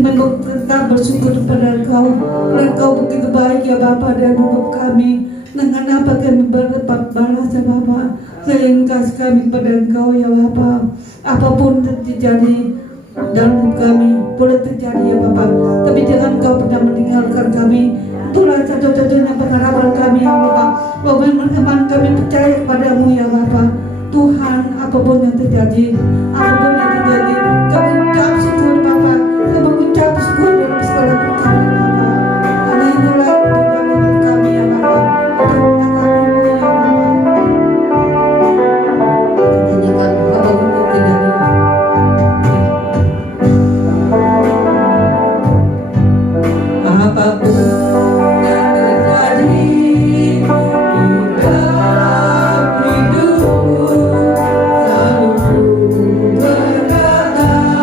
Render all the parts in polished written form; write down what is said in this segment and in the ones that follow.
tetap bersyukur kepada Engkau. Karena Engkau begitu baik ya Bapa dalam hidup kami. Dengan apa kami berdapat balas ya Bapa. Sehingga kami kepada Engkau ya Bapa. Apapun terjadi dalam hidup kami boleh terjadi ya Bapa, tapi jangan Engkau pernah meninggalkan kami. Itulah satu-satunya pengharapan kami ya Bapa. Bahwa memang kami percaya kepadamu ya Bapa. Tuhan, apapun yang terjadi, kami ucap syukur Bapa. Kami ucap syukur dalam segala perkara Bapa. Karena inilah dalam hidup kami ya Bapa. Untuk mengasihimu ya Bapa. Kita nyanyikan apapun yang terjadi. Apapun yang terjadi dalam hidupku, selalu ku berkata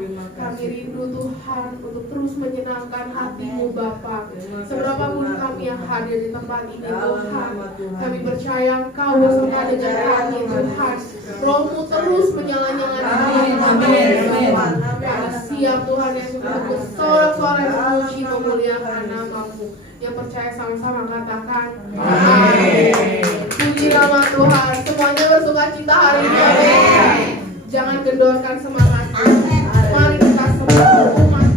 Kami rindu Tuhan untuk terus menyenangkan hati-Mu Bapa. Seberapapun kami yang hadir di tempat ini Tuhan, kami percaya Engkau bersama dengan kami Tuhan. Roh-Mu terus menyala-nyalakan hati kami. Kami siap Tuhan Yesus untuk bersorak-sorai memuji memuliakan nama-Mu. Yang percaya sama-sama katakan amin. Puji nama Tuhan. Semuanya bersuka cita hari ini. Amin. Jangan kendorkan semangat. Mari kita semua umat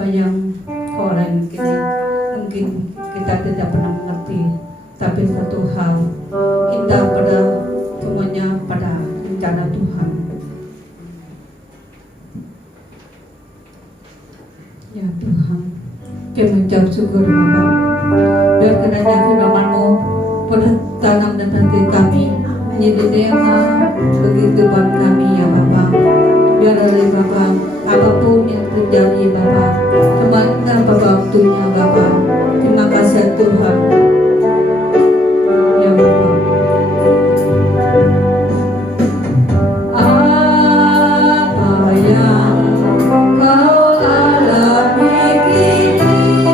apa yang kau orang mungkin kita tidak pernah mengerti, tapi satu hal kita pada semuanya pada rencana Tuhan. Ya Tuhan, kami mengucap syukur Bapa. Biar kiranya firman-Mu pada tanam dan hati kami menjadi rema bagi kehidupan kami ya Bapa. Biar oleh Bapa, apapun yang terjadi Bapa, kemana Bapa waktunya Bapa. Terima kasih Tuhan. Ya Bapa. Apa yang kau alami kini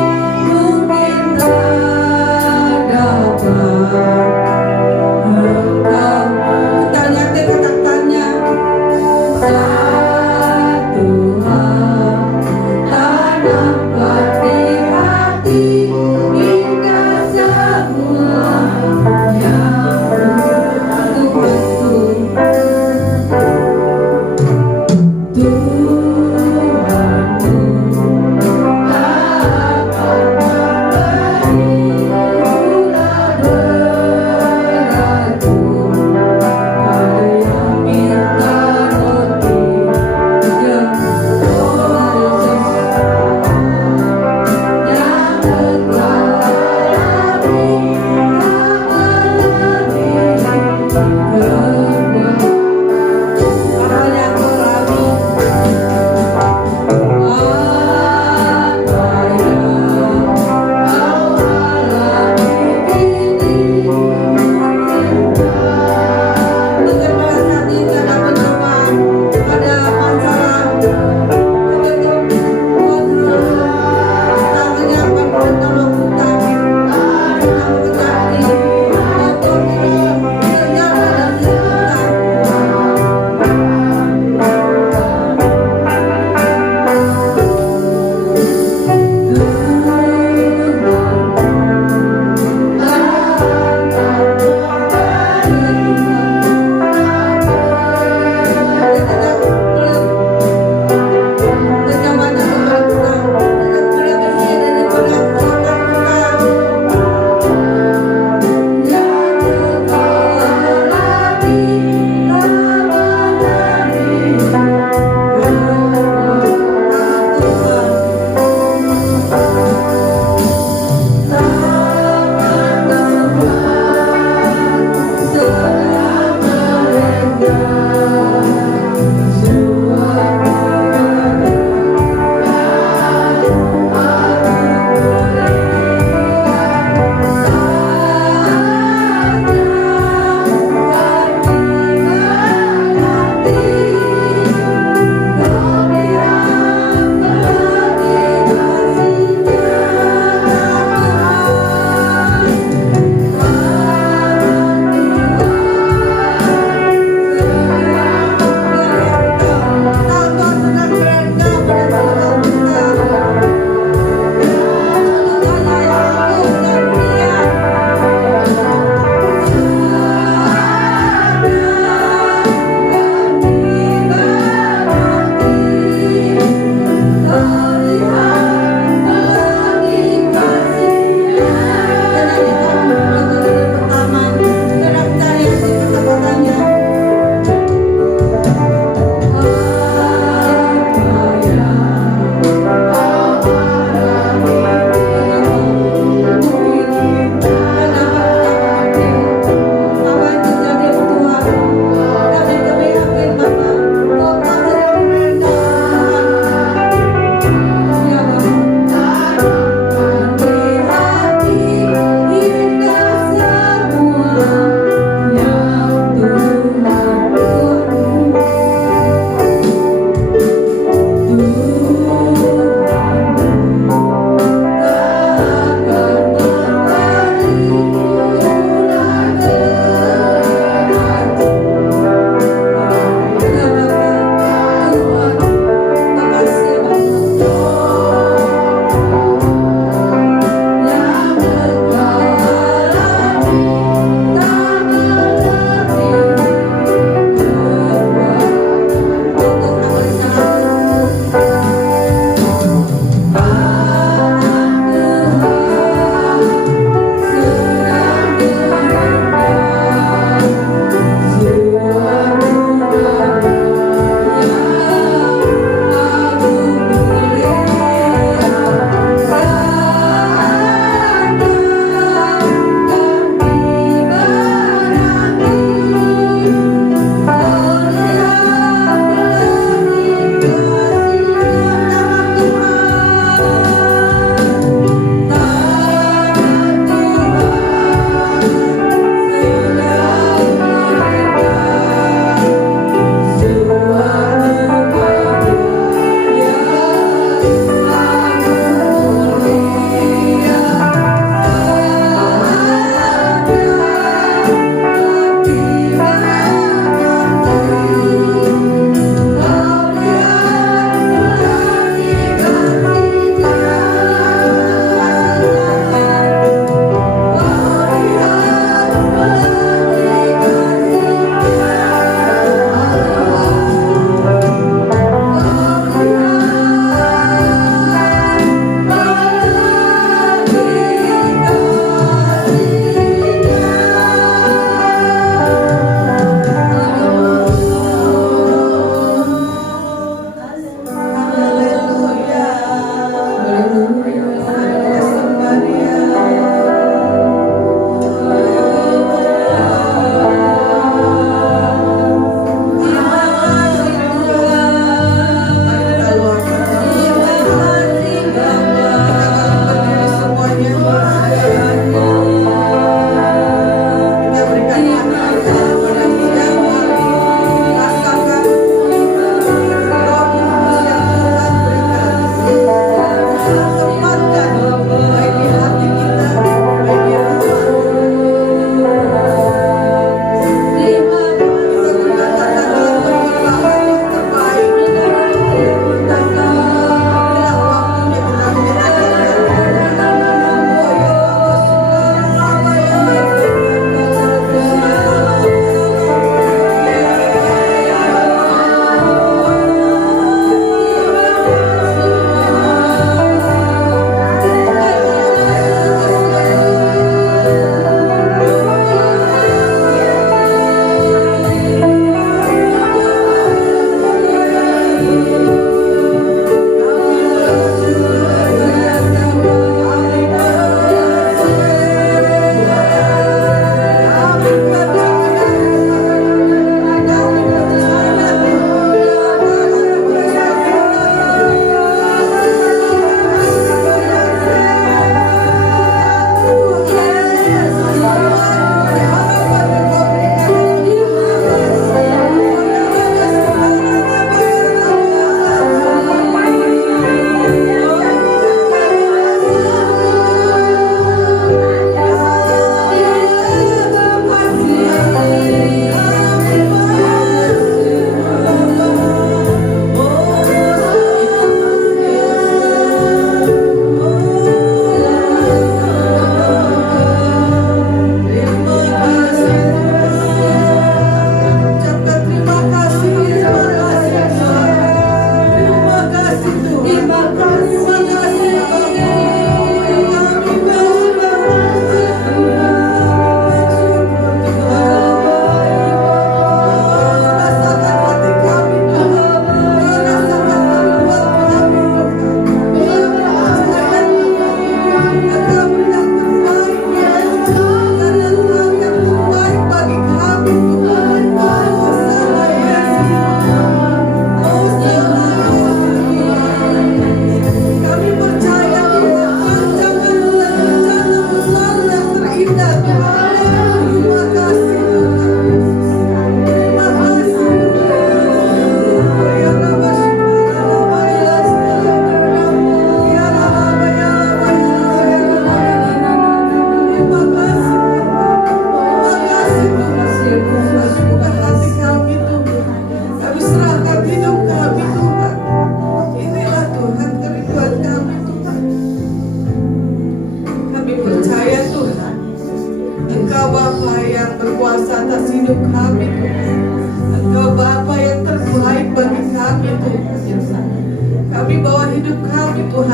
mungkin tak dapat engkau tanya kata-katanya. Satu hal tak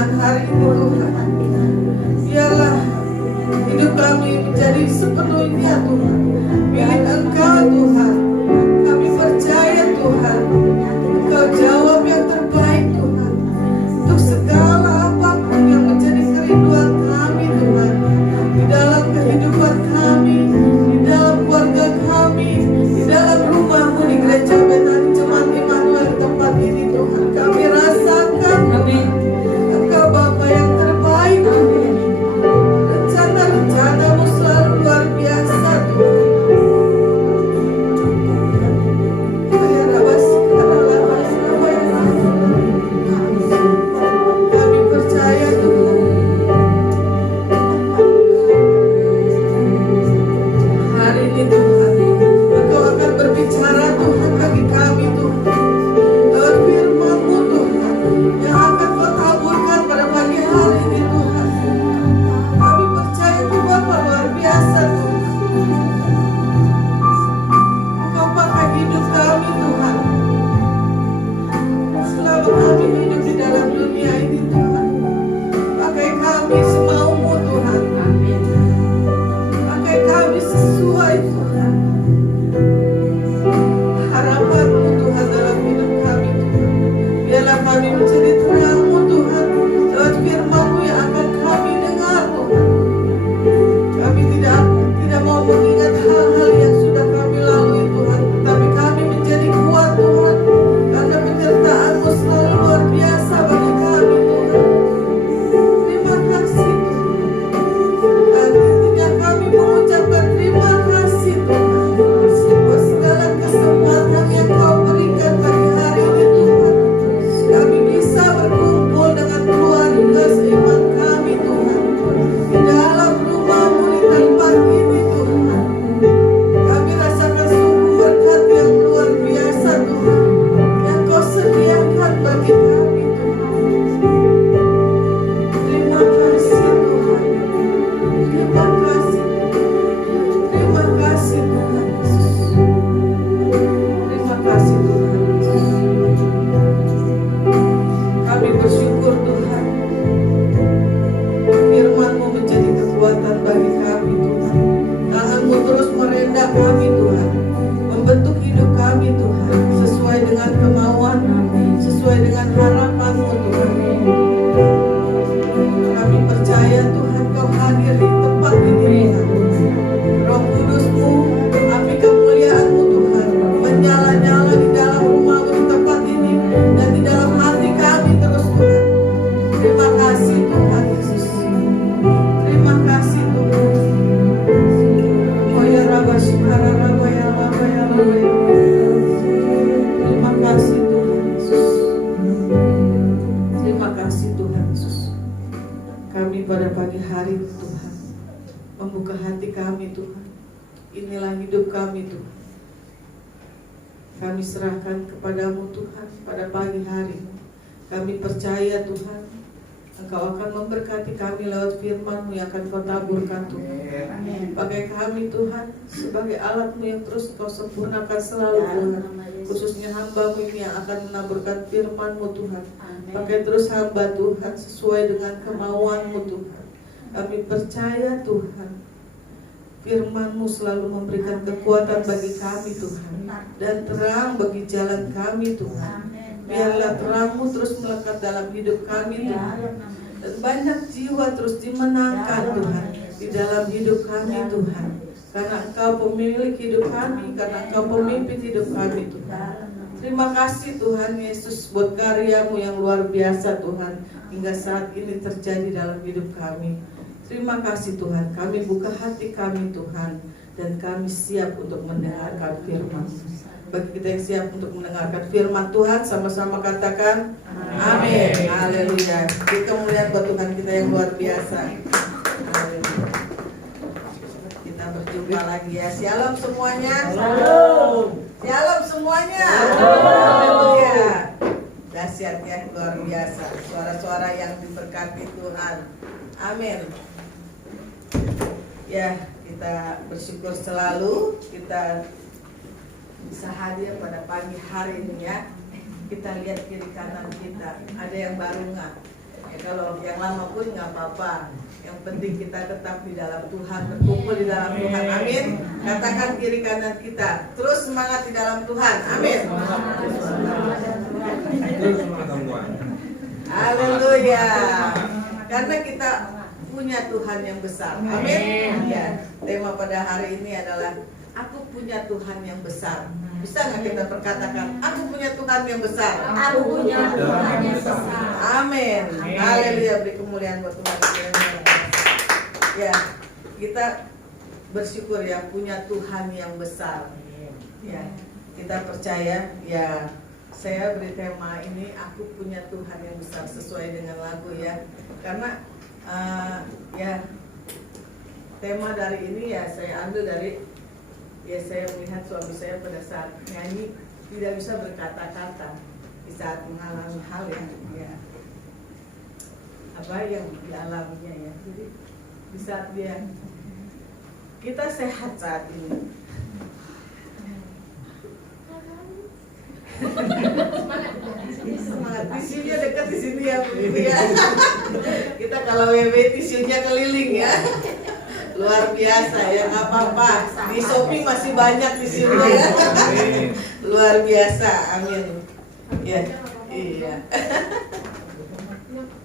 Tuhan hari ini Tuhan. Biarlah hidup kami menjadi sepenuhnya Tuhan milik Engkau Tuhan. Kami percaya Tuhan, Engkau jawab yang terbaik Tuhan untuk segala apapun yang menjadi kerinduan kami Tuhan, di dalam kehidupan kami, di dalam keluarga kami, di dalam rumah-Mu di Gereja Betani Jemaat Immanuel tempat ini Tuhan. Kami rasakan Engkau Bapa yang terbaik Tuhan. Rencana-rencana-Mu selalu luar biasa Tuhan. Kami percaya Tuhan, hari ini Tuhan Engkau akan berbicara Tuhan bagi kami Tuhan, lewat firman-Mu Tuhan yang akan Kau taburkan pada pagi hari ini Tuhan. Kami percaya Tuhan Bapa luar biasa Tuhan. Engkau pakai hidup kami Tuhan, selama kami hidup di dalam dunia ini Tuhan. Pakai kami semau-Mu Tuhan, pakai kami sesuai Tuhan harapan-Mu Tuhan dalam hidup kami Tuhan. Biarlah kami menjadi terang-Mu Tuhan lewat firman-Mu yang akan kami dengar Tuhan. Kami tidak mau mengingat hal-hal yang sudah kami lalui Tuhan, tapi kami menjadi kuat Tuhan karena penyertaan-Mu selalu luar biasa bagi kami Tuhan. Terima kasih Tuhan. Dan intinya kami mengucapkan terima kasih Tuhan buat segala kesempatan yang Kau berikan pagi hari ini Tuhan. Kami bisa berkumpul dengan keluarga seiman kami Tuhan, di dalam rumah-Mu di tempat ini Tuhan. Kami rasakan sungguh berkat yang luar biasa Tuhan yang Kau sediakan bagi kami Tuhan. Terima kasih Tuhan. Terima kasih. Terima kasih Tuhan Yesus. Terima kasih Tuhan Yesus. Kami bersyukur Tuhan, firman-Mu menjadi kekuatan bagi kami Tuhan. Tangan-Mu terus merendah kami Tuhan, membentuk hidup kami Tuhan, sesuai dengan kemauan, sesuai dengan harapan-Mu Tuhan. Kami percaya Tuhan Kau hadir di tempat ini Tuhan. Roh Kudus-Mu, api kemuliaan-Mu Tuhan menyala-nyala di dalam rumah-Mu di tempat ini dan di dalam hati kami terus Tuhan. Terima kasih Tuhan Yesus. Terima kasih Tuhan. Oh ya Rabba Shikara Rabba ya Rabba ya Rabba ya Rabba. Terima kasih Tuhan Yesus. Terima kasih Tuhan Yesus. Kami pada pagi hari Tuhan membuka hati kami Tuhan. Inilah hidup kami Tuhan. Kami serahkan kepadamu Tuhan pada pagi hari. Kami percaya Tuhan Engkau akan memberkati kami lewat firman-Mu yang akan Kau taburkan Tuhan. Pakai kami Tuhan sebagai alat-Mu yang terus Kau sempurnakan selalu Tuhan. Khususnya hamba-Mu ini yang akan menaburkan firman-Mu Tuhan. Pakai terus hamba Tuhan sesuai dengan kemauan-Mu Tuhan. Kami percaya Tuhan firman-Mu selalu memberikan kekuatan bagi kami Tuhan, dan terang bagi jalan kami Tuhan. Biarlah terang-Mu terus melekat dalam hidup kami Tuhan, dan banyak jiwa terus dimenangkan Tuhan di dalam hidup kami Tuhan. Karena Engkau pemilik hidup kami, karena Engkau pemimpin hidup kami Tuhan. Terima kasih Tuhan Yesus buat karya-Mu yang luar biasa Tuhan hingga saat ini terjadi dalam hidup kami. Terima kasih Tuhan, kami buka hati kami Tuhan, dan kami siap untuk mendengarkan firman. Bagi kita yang siap untuk mendengarkan firman Tuhan, sama-sama katakan amin. Haleluya. Kita melihat buat Tuhan kita yang luar biasa. Haleluya. Kita berjumpa lagi ya. Shalom semuanya. Shalom. Shalom semuanya. Haleluya. Dahsyat ya, luar biasa. Suara-suara yang diberkati Tuhan. Amin. Ya, kita bersyukur selalu kita bisa hadir pada pagi hari ini ya. Kita lihat kiri kanan kita, ada yang baru nggak? Ya, kalau yang lama pun nggak apa-apa. Yang penting kita tetap di dalam Tuhan, berkumpul di dalam Tuhan. Amin. Katakan kiri kanan kita, terus semangat di dalam Tuhan. Amin. Haleluya. Karena kita punya Tuhan yang besar. Amin. Ya, tema pada hari ini adalah aku punya Tuhan yang besar. Bisa nggak kita perkatakan, aku punya Tuhan yang besar? Aku punya Tuhan yang besar. Amin. Haleluya. Beri kemuliaan buat Tuhan. Ya, kita bersyukur ya punya Tuhan yang besar. Ya, kita percaya ya. Saya beri tema ini, aku punya Tuhan yang besar, sesuai dengan lagu ya. Karena ya tema dari ini ya saya ambil dari ya saya melihat suami saya pada saat nyanyi tidak bisa berkata-kata di saat mengalami hal yang ya apa yang dialaminya ya. Jadi di saat kita sehat saat ini. Semangat, tisunya dekat di sini ya, Bu ya. Kita kalau WW tisunya keliling ya. Luar biasa ya, nggak apa-apa. Di Shopee masih banyak tisunya ya. Luar biasa, amin. Ya, iya.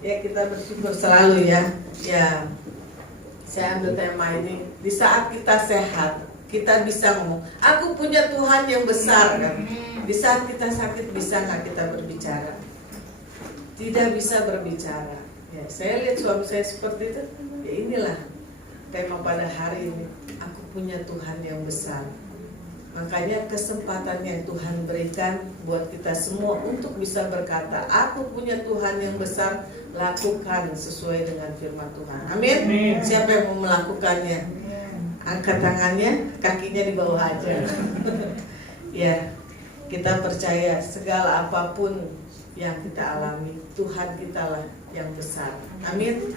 Ya kita bersyukur selalu ya. Ya, saya ambil tema ini. Di saat kita sehat, kita bisa ngomong, aku punya Tuhan yang besar kan. Di saat kita sakit bisa nggak kita berbicara? Tidak bisa berbicara. Ya, saya lihat suami saya seperti itu. Ya inilah tema pada hari ini. Aku punya Tuhan yang besar. Makanya kesempatan yang Tuhan berikan buat kita semua untuk bisa berkata, aku punya Tuhan yang besar. Lakukan sesuai dengan firman Tuhan. Amin. Siapa yang mau melakukannya? Angkat tangannya, kakinya di bawah aja. Ya. Kita percaya segala apapun yang kita alami, Tuhan kitalah yang besar. Amin.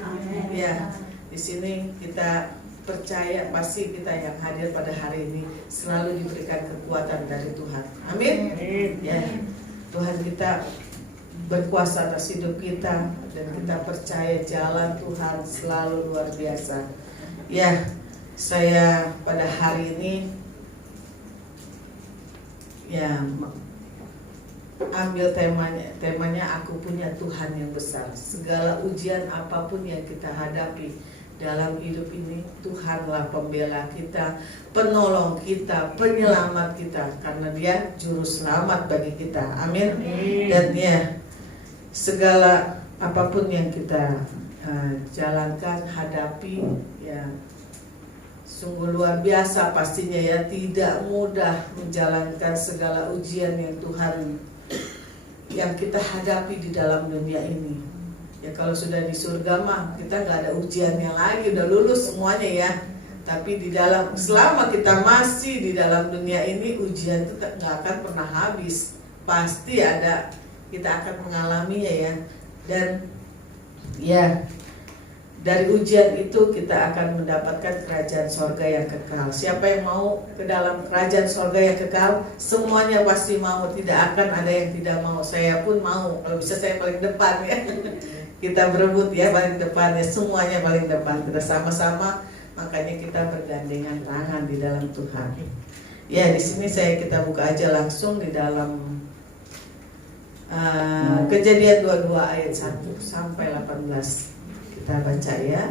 Ya, di sini kita percaya pasti kita yang hadir pada hari ini selalu diberikan kekuatan dari Tuhan. Amin. Ya, Tuhan kita berkuasa atas hidup kita dan kita percaya jalan Tuhan selalu luar biasa. Ya, saya pada hari ini ya ambil temanya aku punya Tuhan yang besar. Segala ujian apapun yang kita hadapi dalam hidup ini, Tuhanlah pembela kita, penolong kita, penyelamat kita, karena Dia juru selamat bagi kita. Amin. Dan ya segala apapun yang kita jalankan, hadapi ya sungguh luar biasa pastinya ya, tidak mudah menjalankan segala ujian yang Tuhan yang kita hadapi di dalam dunia ini. Ya kalau sudah di surga mah kita nggak ada ujiannya lagi, udah lulus semuanya ya. Tapi di dalam selama kita masih di dalam dunia ini, ujian itu nggak akan pernah habis. Pasti ada, kita akan mengalaminya ya. Dan ya dari ujian itu kita akan mendapatkan kerajaan sorga yang kekal. Siapa yang mau ke dalam kerajaan sorga yang kekal? Semuanya pasti mau, tidak akan ada yang tidak mau. Saya pun mau, kalau bisa saya paling depan ya. Kita berebut ya paling depan ya, semuanya paling depan. Kita sama-sama, makanya kita bergandengan tangan di dalam Tuhan. Ya di sini kita buka aja langsung di dalam Kejadian 22 ayat 1 sampai 18. Kita baca ya.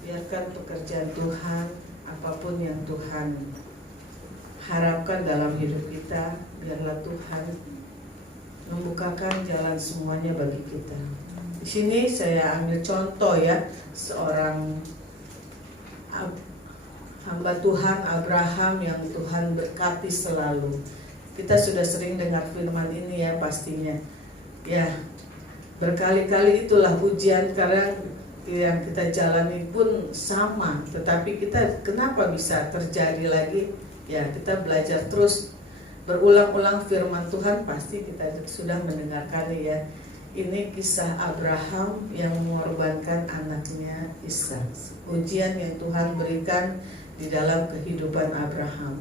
Biarkan pekerjaan Tuhan, apapun yang Tuhan harapkan dalam hidup kita, biarlah Tuhan membukakan jalan semuanya bagi kita. Di sini saya ambil contoh ya, seorang hamba Tuhan Abraham yang Tuhan berkati selalu. Kita sudah sering dengar firman ini ya pastinya. Ya, berkali-kali itulah ujian karena yang kita jalani pun sama. Tetapi kita kenapa bisa terjadi lagi? Ya, kita belajar terus. Berulang-ulang firman Tuhan pasti kita sudah mendengarkannya ya. Ini kisah Abraham yang mengorbankan anaknya Ishak. Ujian yang Tuhan berikan di dalam kehidupan Abraham.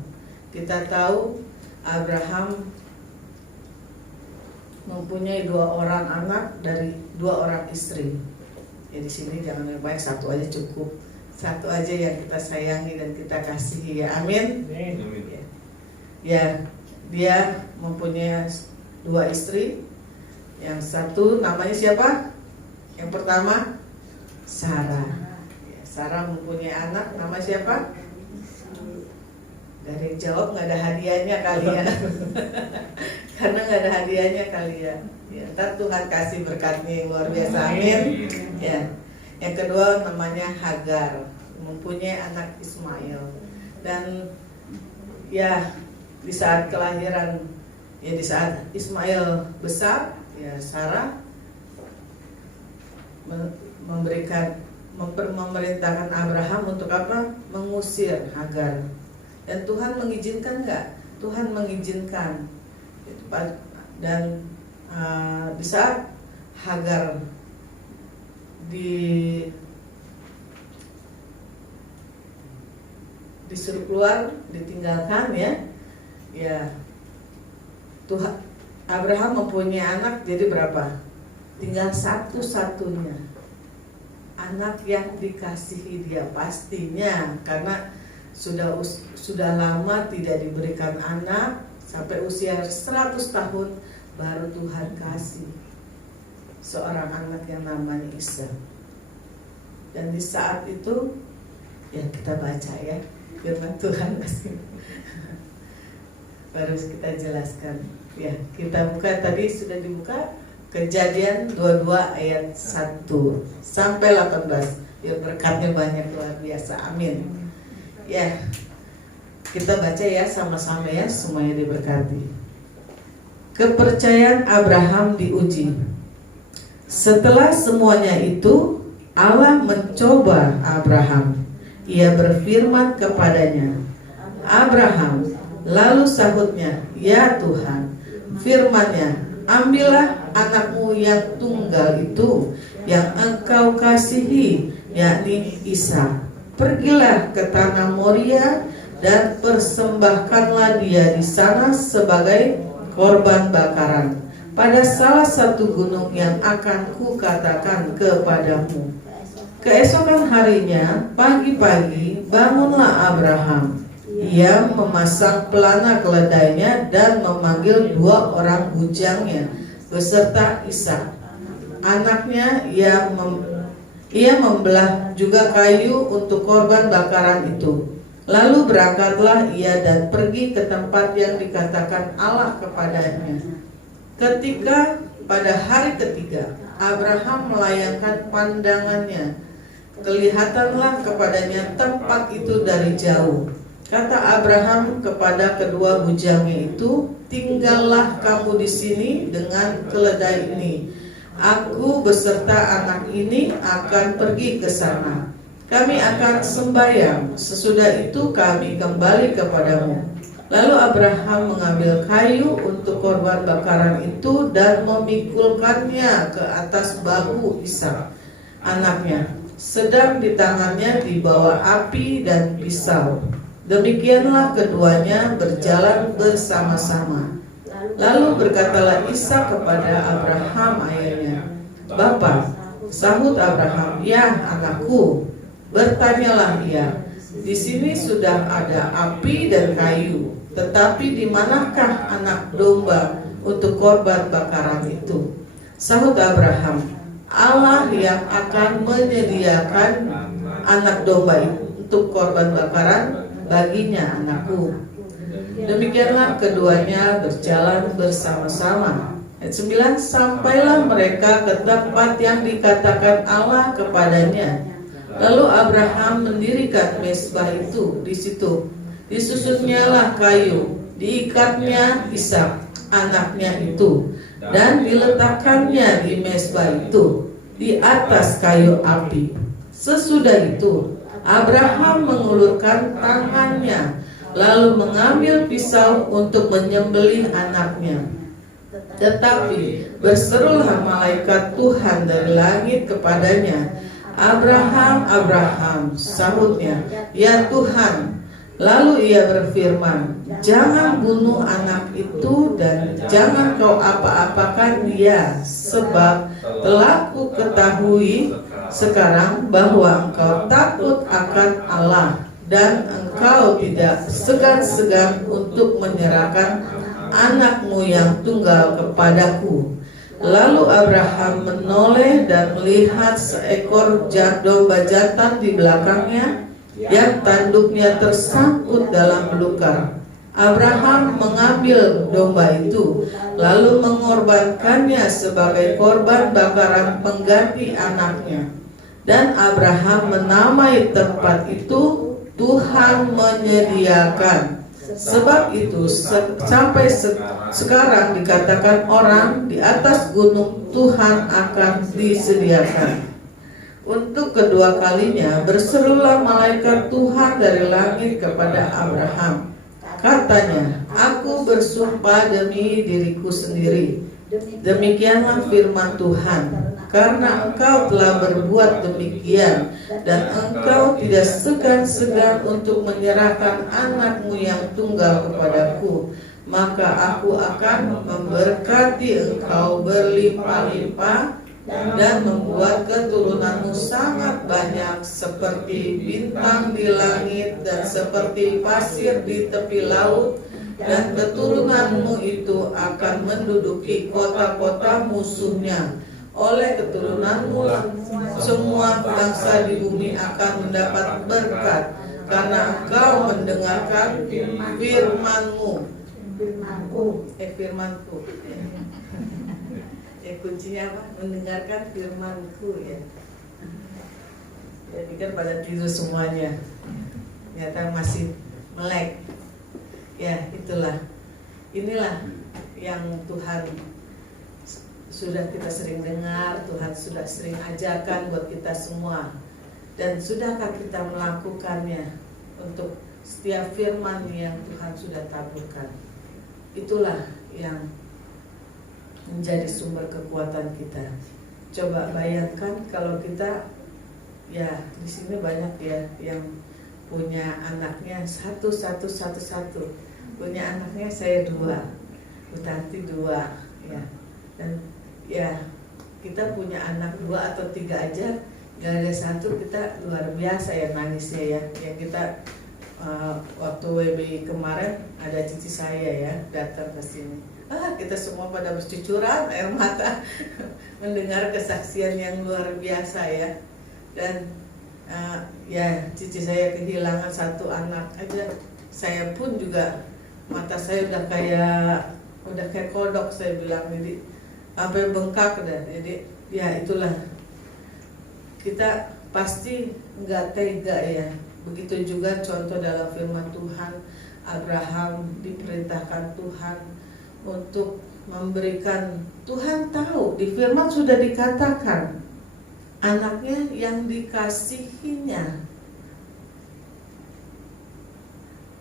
Kita tahu Abraham mempunyai 2 orang anak dari 2 orang istri. Ya, di sini jangan yang banyak, 1 aja cukup. 1 aja yang kita sayangi dan kita kasihi, ya amin. Ya, dia mempunyai 2 istri. Yang satu namanya siapa? Yang pertama Sarah. Ya, Sarah mempunyai anak, nama siapa? Dari jawab nggak ada hadiahnya kali ya. Karena nggak ada hadiahnya kali ya. Ya, ntar Tuhan kasih berkatnya yang luar biasa, amin. Ya, yang kedua namanya Hagar, mempunyai anak Ismail. Dan ya di saat kelahiran, ya di saat Ismail besar, ya Sarah memerintahkan Abraham untuk apa? Mengusir Hagar. Dan Tuhan mengizinkan nggak? Tuhan mengizinkan. Dan di saat Hagar disuruh keluar, ditinggalkan, ya Tuhan, Abraham mempunyai anak, jadi berapa? Tinggal satu-satunya anak yang dikasihi dia pastinya, karena sudah lama tidak diberikan anak, sampai usia 100 tahun baru Tuhan kasih seorang anak yang namanya Ishak. Dan di saat itu ya kita baca ya firman Tuhan kasih. Baru kita jelaskan. Ya, kita buka tadi, sudah dibuka Kejadian 22 ayat 1 sampai 18. Ya, berkatnya banyak, luar biasa. Amin. Ya, kita baca ya sama-sama ya, semuanya diberkati. Kepercayaan Abraham diuji. Setelah semuanya itu, Allah mencoba Abraham. Ia berfirman kepadanya, Abraham. Lalu sahutnya, ya Tuhan. Firman-Nya, ambillah anakmu yang tunggal itu, yang engkau kasihi, yakni Ishak. Pergilah ke tanah Moria dan persembahkanlah dia di sana sebagai korban bakaran pada salah satu gunung yang akan kukatakan kepadamu. Keesokan harinya, pagi-pagi, bangunlah Abraham. Ia memasang pelana keledainya dan memanggil 2 orang bujangnya beserta Ishak anaknya. Ia membelah juga kayu untuk korban bakaran itu. Lalu berangkatlah ia dan pergi ke tempat yang dikatakan Allah kepadanya. Ketika pada hari ketiga Abraham melayangkan pandangannya, kelihatanlah kepadanya tempat itu dari jauh. Kata Abraham kepada kedua bujangnya itu, tinggallah kamu di sini dengan keledai ini. Aku beserta anak ini akan pergi ke sana. Kami akan sembahyang. Sesudah itu kami kembali kepadamu. Lalu Abraham mengambil kayu untuk korban bakaran itu dan memikulkannya ke atas bahu Ishak anaknya. Sedang di tangannya dibawa api dan pisau. Demikianlah keduanya berjalan bersama-sama. Lalu berkatalah Ishak kepada Abraham ayahnya, Bapa. Sahut Abraham, ya anakku. Bertanyalah ia, di sini sudah ada api dan kayu, tetapi di manakah anak domba untuk korban bakaran itu? Sahut Abraham, Allah yang akan menyediakan anak domba untuk korban bakaran baginya, anakku. Demikianlah keduanya berjalan bersama-sama. Ayat 9, sampailah mereka ke tempat yang dikatakan Allah kepadanya. Lalu Abraham mendirikan mezbah itu di situ. Disusunnya kayu, diikatnya Ishak anaknya itu, dan diletakkannya di mezbah itu di atas kayu api. Sesudah itu Abraham mengulurkan tangannya, lalu mengambil pisau untuk menyembelih anaknya. Tetapi berserulah malaikat Tuhan dari langit kepadanya, Abraham, Abraham, sahutnya, ya Tuhan. Lalu ia berfirman, jangan bunuh anak itu dan jangan kau apa-apakan dia, sebab telah ku ketahui sekarang bahwa engkau takut akan Allah dan engkau tidak segan-segan untuk menyerahkan anakmu yang tunggal kepadaku. Lalu Abraham menoleh dan melihat seekor domba jantan di belakangnya yang tanduknya tersangkut dalam belukar. Abraham mengambil domba itu lalu mengorbankannya sebagai korban bakaran pengganti anaknya. Dan Abraham menamai tempat itu Tuhan menyediakan. Sebab itu sampai sekarang dikatakan orang di atas gunung Tuhan akan disediakan. Untuk kedua kalinya berserulah malaikat Tuhan dari langit kepada Abraham. Katanya, aku bersumpah demi diriku sendiri. Demikianlah firman Tuhan, karena engkau telah berbuat demikian dan engkau tidak segan-segan untuk menyerahkan anakmu yang tunggal kepadaku, maka aku akan memberkati engkau berlimpah-limpah dan membuat keturunanmu sangat banyak seperti bintang di langit dan seperti pasir di tepi laut, dan keturunanmu itu akan menduduki kota-kota musuhnya. Oleh keturunanmu semua bangsa di bumi akan mendapat berkat, karena engkau mendengarkan firmanku. Ya, kuncinya apa? Mendengarkan firmanku, ya. Jadi kan pada tidur semuanya, ternyata masih melek. Ya, inilah yang Tuhan sudah kita sering dengar, Tuhan sudah sering ajarkan buat kita semua. Dan sudahkah kita melakukannya untuk setiap firman yang Tuhan sudah taburkan? Itulah yang menjadi sumber kekuatan kita. Coba bayangkan kalau kita, ya di sini banyak ya yang punya anaknya satu. Punya anaknya saya 2, Bu Tanti 2, ya. Dan ya kita punya anak 2 atau 3 aja, gak ada satu kita luar biasa ya nangisnya ya. Yang kita waktu WBI kemarin ada cici saya ya datang ke sini. Kita semua pada bercucuran air mata mendengar kesaksian yang luar biasa ya. Dan ya cici saya kehilangan 1 anak aja. Saya pun juga mata saya udah kayak kodok, saya bilang, jadi sampai bengkak dah. Jadi ya itulah, kita pasti nggak tega ya. Begitu juga contoh dalam firman Tuhan, Abraham diperintahkan Tuhan untuk memberikan, Tuhan tahu di firman sudah dikatakan anaknya yang dikasihinya,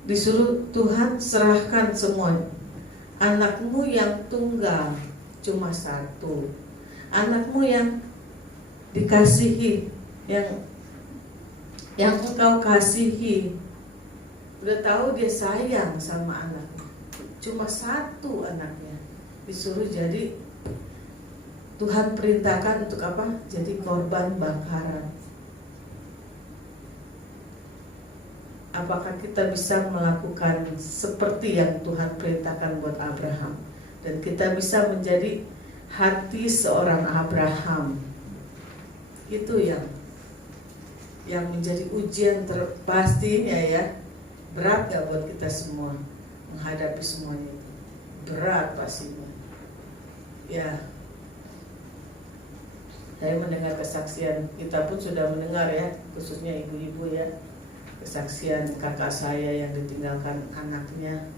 disuruh Tuhan serahkan semuanya. Anakmu yang tunggal cuma 1, anakmu yang dikasihi, yang engkau kasihi, udah tahu dia sayang sama anaknya, cuma 1 anaknya disuruh jadi, Tuhan perintahkan untuk apa? Jadi korban bakaran. Apakah kita bisa melakukan seperti yang Tuhan perintahkan buat Abraham? Dan kita bisa menjadi hati seorang Abraham. Itu yang menjadi ujian terpastinya ya. Berat gak buat kita semua menghadapi semuanya itu? Berat pastinya. Ya, saya mendengar kesaksian, kita pun sudah mendengar ya, khususnya ibu-ibu ya, kesaksian kakak saya yang ditinggalkan anaknya.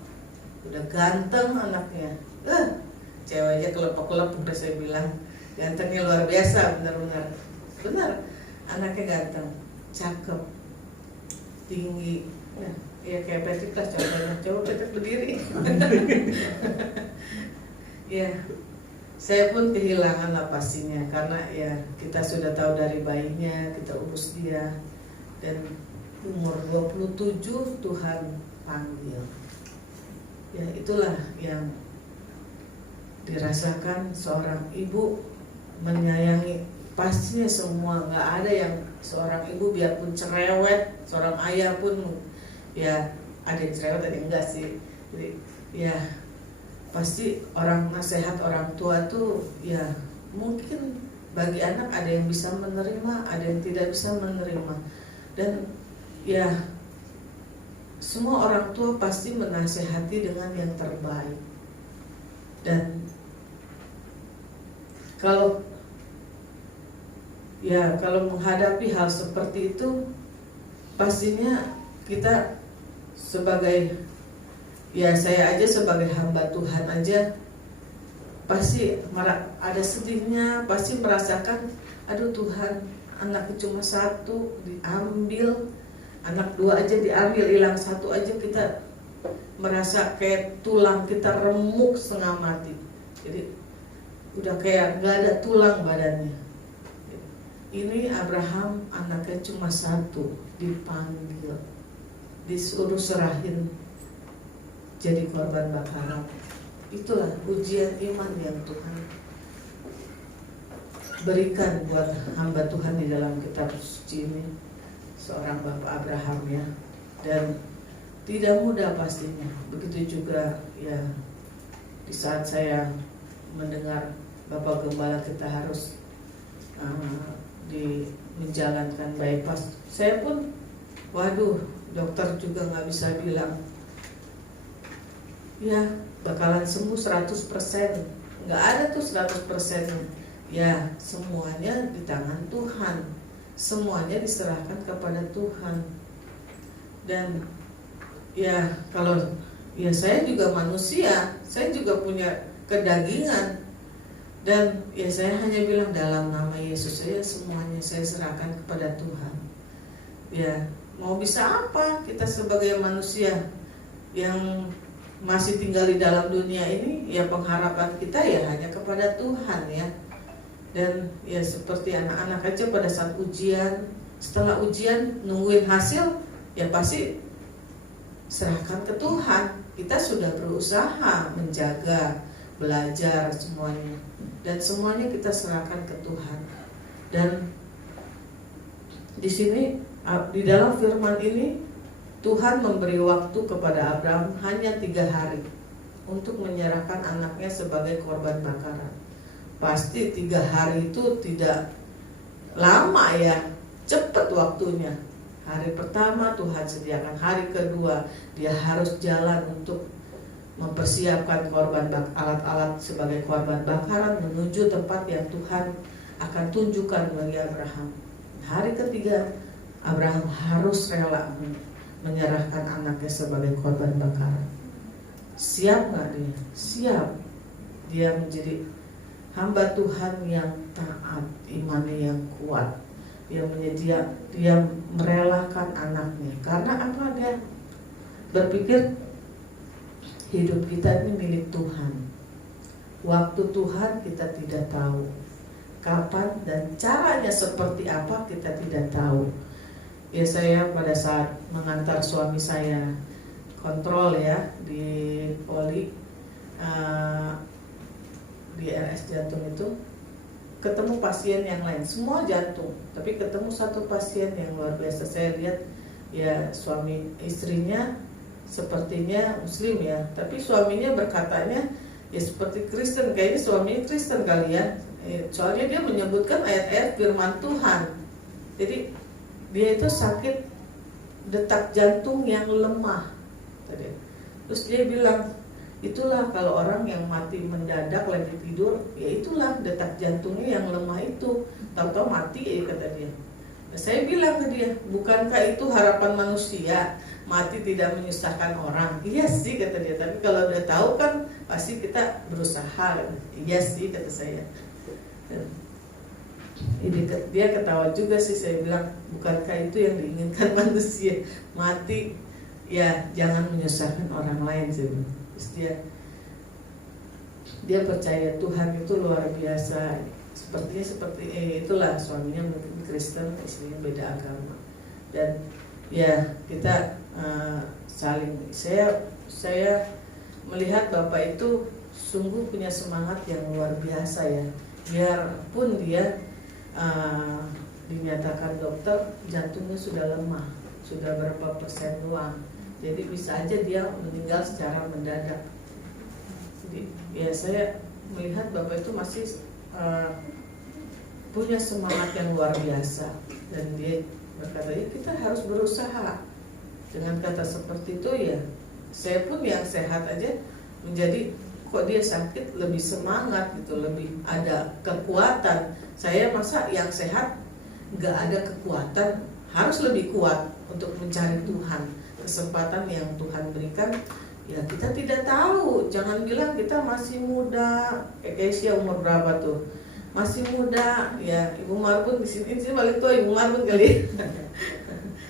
Udah ganteng anaknya, ceweknya kelepek-kelepek, udah saya bilang gantengnya luar biasa, benar, anaknya ganteng, cakep, tinggi, ya kayak Patrick lah contohnya. Coba Patrick berdiri. Ya, saya pun kehilangan lah pastinya, karena ya kita sudah tahu dari bayinya kita urus dia, dan umur 27 Tuhan panggil. Ya itulah yang dirasakan seorang ibu menyayangi. Pastinya semua, nggak ada yang seorang ibu biarpun cerewet, seorang ayah pun ya ada yang cerewet ada yang enggak sih. Jadi ya pasti orang nasihat orang tua tuh ya mungkin bagi anak ada yang bisa menerima, ada yang tidak bisa menerima. Dan ya semua orang tua pasti menasehati dengan yang terbaik. Dan kalau menghadapi hal seperti itu, pastinya kita sebagai, ya saya aja sebagai hamba Tuhan aja pasti ada sedihnya, pasti merasakan, aduh Tuhan, anaknya cuma satu diambil, anak dua aja diambil, hilang satu aja kita merasa kayak tulang kita remuk setengah mati. Jadi udah kayak gak ada tulang badannya. Ini Abraham anaknya cuma satu, dipanggil, disuruh serahin jadi korban bakaran. Itulah ujian iman yang Tuhan berikan buat hamba Tuhan di dalam kitab suci ini, seorang Bapak Abraham ya. Dan tidak mudah pastinya. Begitu juga ya di saat saya mendengar Bapak Gembala kita harus menjalankan bypass, saya pun waduh, dokter juga nggak bisa bilang ya bakalan sembuh 100%, nggak ada tuh 100%. Ya semuanya di tangan Tuhan, semuanya diserahkan kepada Tuhan. Dan ya kalau ya saya juga manusia, saya juga punya kedagingan. Dan ya saya hanya bilang dalam nama Yesus saya semuanya saya serahkan kepada Tuhan. Ya mau bisa apa kita sebagai manusia yang masih tinggal di dalam dunia ini, ya pengharapan kita ya hanya kepada Tuhan ya. Dan ya seperti anak-anak aja pada saat ujian, setelah ujian nungguin hasil, ya pasti serahkan ke Tuhan. Kita sudah berusaha menjaga, belajar semuanya, dan semuanya kita serahkan ke Tuhan. Dan di sini di dalam firman ini Tuhan memberi waktu kepada Abraham hanya 3 hari untuk menyerahkan anaknya sebagai korban bakaran. Pasti 3 hari itu tidak lama ya, cepat waktunya. Hari pertama Tuhan sediakan, hari kedua dia harus jalan untuk mempersiapkan alat-alat sebagai korban bakaran menuju tempat yang Tuhan akan tunjukkan bagi Abraham. Hari ketiga Abraham harus rela menyerahkan anaknya sebagai korban bakaran. Siap gak dia? Siap. Dia menjadi hamba Tuhan yang taat, imannya yang kuat. Dia merelakan anaknya. Karena apa? Dia berpikir hidup kita ini milik Tuhan. Waktu Tuhan kita tidak tahu, kapan dan caranya seperti apa kita tidak tahu. Ya saya pada saat mengantar suami saya kontrol ya di poli di RS jantung itu, ketemu pasien yang lain, semua jantung, tapi ketemu satu pasien yang luar biasa. Saya lihat ya suami istrinya sepertinya Muslim ya, tapi suaminya berkatanya ya seperti Kristen, kayaknya suaminya Kristen kali ya. Soalnya dia menyebutkan ayat-ayat firman Tuhan. Jadi dia itu sakit detak jantung yang lemah. Terus dia bilang, itulah kalau orang yang mati mendadak lagi tidur, ya itulah detak jantungnya yang lemah itu. Tahu-tahu mati ya, kata dia. Nah, saya bilang ke dia, bukankah itu harapan manusia, mati tidak menyusahkan orang? Iya sih, kata dia, tapi kalau udah tahu kan pasti kita berusaha. Iya sih, kata saya. Dia ketawa juga sih. Saya bilang, bukankah itu yang diinginkan manusia, mati ya jangan menyusahkan orang lain sih. Terus dia dia percaya Tuhan itu luar biasa. Itulah suaminya mungkin Kristen, istrinya beda agama. Dan ya kita saling. Saya melihat Bapak itu sungguh punya semangat yang luar biasa ya. Biarpun dia dinyatakan dokter jantungnya sudah lemah, sudah berapa persen doang. Jadi bisa aja dia meninggal secara mendadak. Jadi ya saya melihat Bapak itu masih punya semangat yang luar biasa. Dan dia berkata, ya kita harus berusaha. Dengan kata seperti itu ya, saya pun yang sehat aja menjadi kok dia sakit lebih semangat gitu, lebih ada kekuatan. Saya masa yang sehat nggak ada kekuatan, harus lebih kuat untuk mencari Tuhan. Kesempatan yang Tuhan berikan, ya kita tidak tahu. Jangan bilang kita masih muda. Kesia umur berapa tuh? Masih muda. Ya Ibu Marbun di sini paling tua Ibu Marbun kali.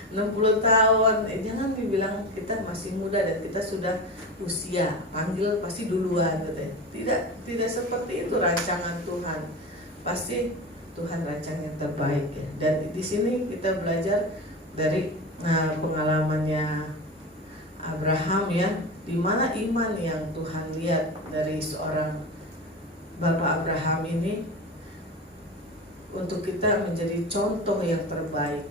60 tahun. Jangan dibilang kita masih muda dan kita sudah usia. Panggil pasti duluan gitu ya. Tidak seperti itu rancangan Tuhan. Pasti Tuhan rancang yang terbaik ya. Dan di sini kita belajar dari pengalamannya Abraham ya, di mana iman yang Tuhan lihat dari seorang Bapak Abraham ini untuk kita menjadi contoh yang terbaik.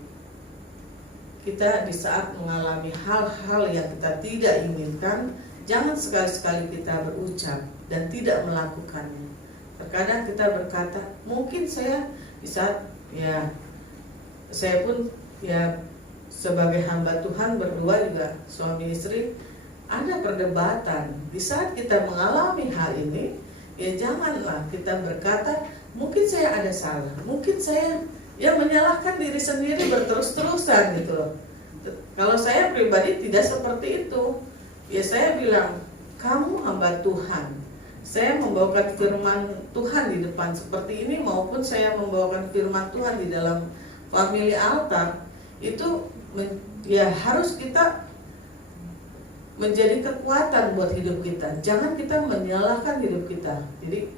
Kita di saat mengalami hal-hal yang kita tidak inginkan, jangan sekali-sekali kita berucap dan tidak melakukannya. Terkadang kita berkata, mungkin saya di saat ya saya pun ya sebagai hamba Tuhan berdua juga suami istri ada perdebatan. Di saat kita mengalami hal ini, ya janganlah kita berkata mungkin saya ada salah, mungkin saya ya menyalahkan diri sendiri berterus-terusan gitu loh. Kalau saya pribadi tidak seperti itu. Ya saya bilang, kamu hamba Tuhan. Saya membawakan firman Tuhan di depan seperti ini, maupun saya membawakan firman Tuhan di dalam family altar, itu ya harus kita menjadi kekuatan buat hidup kita. Jangan kita menyalahkan hidup kita. Jadi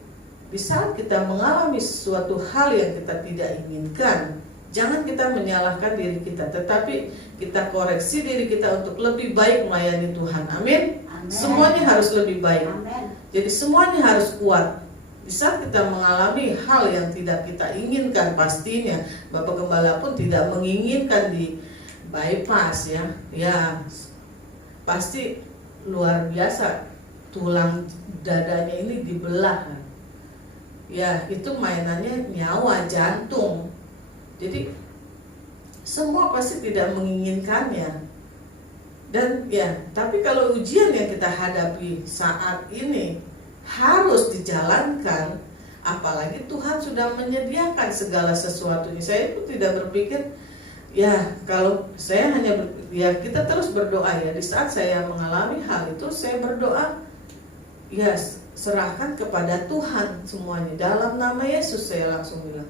di saat kita mengalami sesuatu hal yang kita tidak inginkan, jangan kita menyalahkan diri kita, tetapi kita koreksi diri kita untuk lebih baik melayani Tuhan. Amin. Amen. Semuanya harus lebih baik. Amen. Jadi semuanya harus kuat. Di saat kita mengalami hal yang tidak kita inginkan, pastinya Bapak Gembala pun tidak menginginkan di bypass ya. Ya pasti luar biasa, tulang dadanya ini dibelah. Ya itu mainannya nyawa, jantung. Jadi semua pasti tidak menginginkannya. Dan ya, tapi kalau ujian yang kita hadapi saat ini harus dijalankan, apalagi Tuhan sudah menyediakan segala sesuatunya. Saya pun tidak berpikir ya kalau saya hanya ya kita terus berdoa ya. Di saat saya mengalami hal itu, saya berdoa ya serahkan kepada Tuhan semuanya. Dalam nama Yesus saya langsung bilang.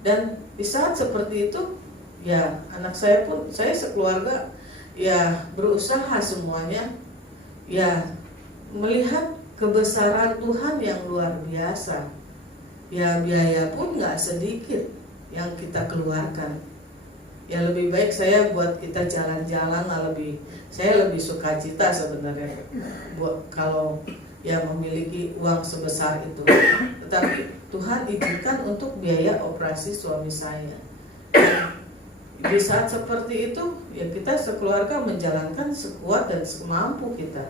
Dan di saat seperti itu ya anak saya pun, saya sekeluarga ya berusaha semuanya ya melihat kebesaran Tuhan yang luar biasa. Ya biaya pun gak sedikit yang kita keluarkan. Ya lebih baik saya buat kita jalan-jalan lah, saya lebih sukacita sebenarnya buat kalau ya memiliki uang sebesar itu. Tetapi Tuhan izinkan untuk biaya operasi suami saya. Di saat seperti itu ya kita sekeluarga menjalankan sekuat dan semampu kita.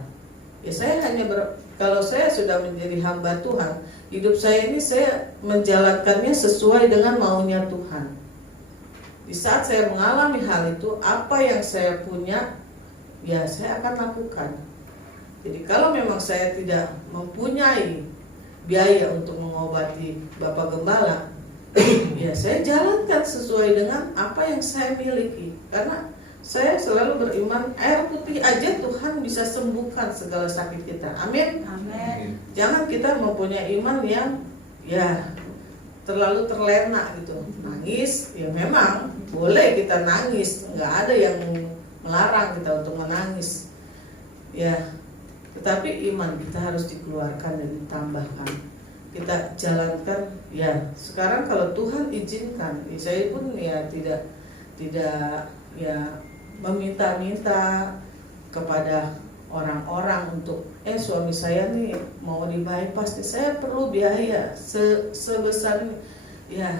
Ya saya hanya kalau saya sudah menjadi hamba Tuhan, hidup saya ini saya menjalankannya sesuai dengan maunya Tuhan. Di saat saya mengalami hal itu, apa yang saya punya ya saya akan lakukan. Jadi kalau memang saya tidak mempunyai biaya untuk mengobati Bapak Gembala, ya saya jalankan sesuai dengan apa yang saya miliki. Karena saya selalu beriman air putih aja Tuhan bisa sembuhkan segala sakit kita. Amin. Amin. Jangan kita mempunyai iman yang ya terlalu terlena gitu. Nangis ya memang boleh kita nangis, nggak ada yang melarang kita untuk menangis. Ya Tetapi iman kita harus dikeluarkan dan ditambahkan. Kita jalankan ya. Sekarang kalau Tuhan izinkan, saya pun ya tidak ya meminta-minta kepada orang-orang untuk suami saya nih mau di bypass nih, saya perlu biaya sebesar ini. Ya,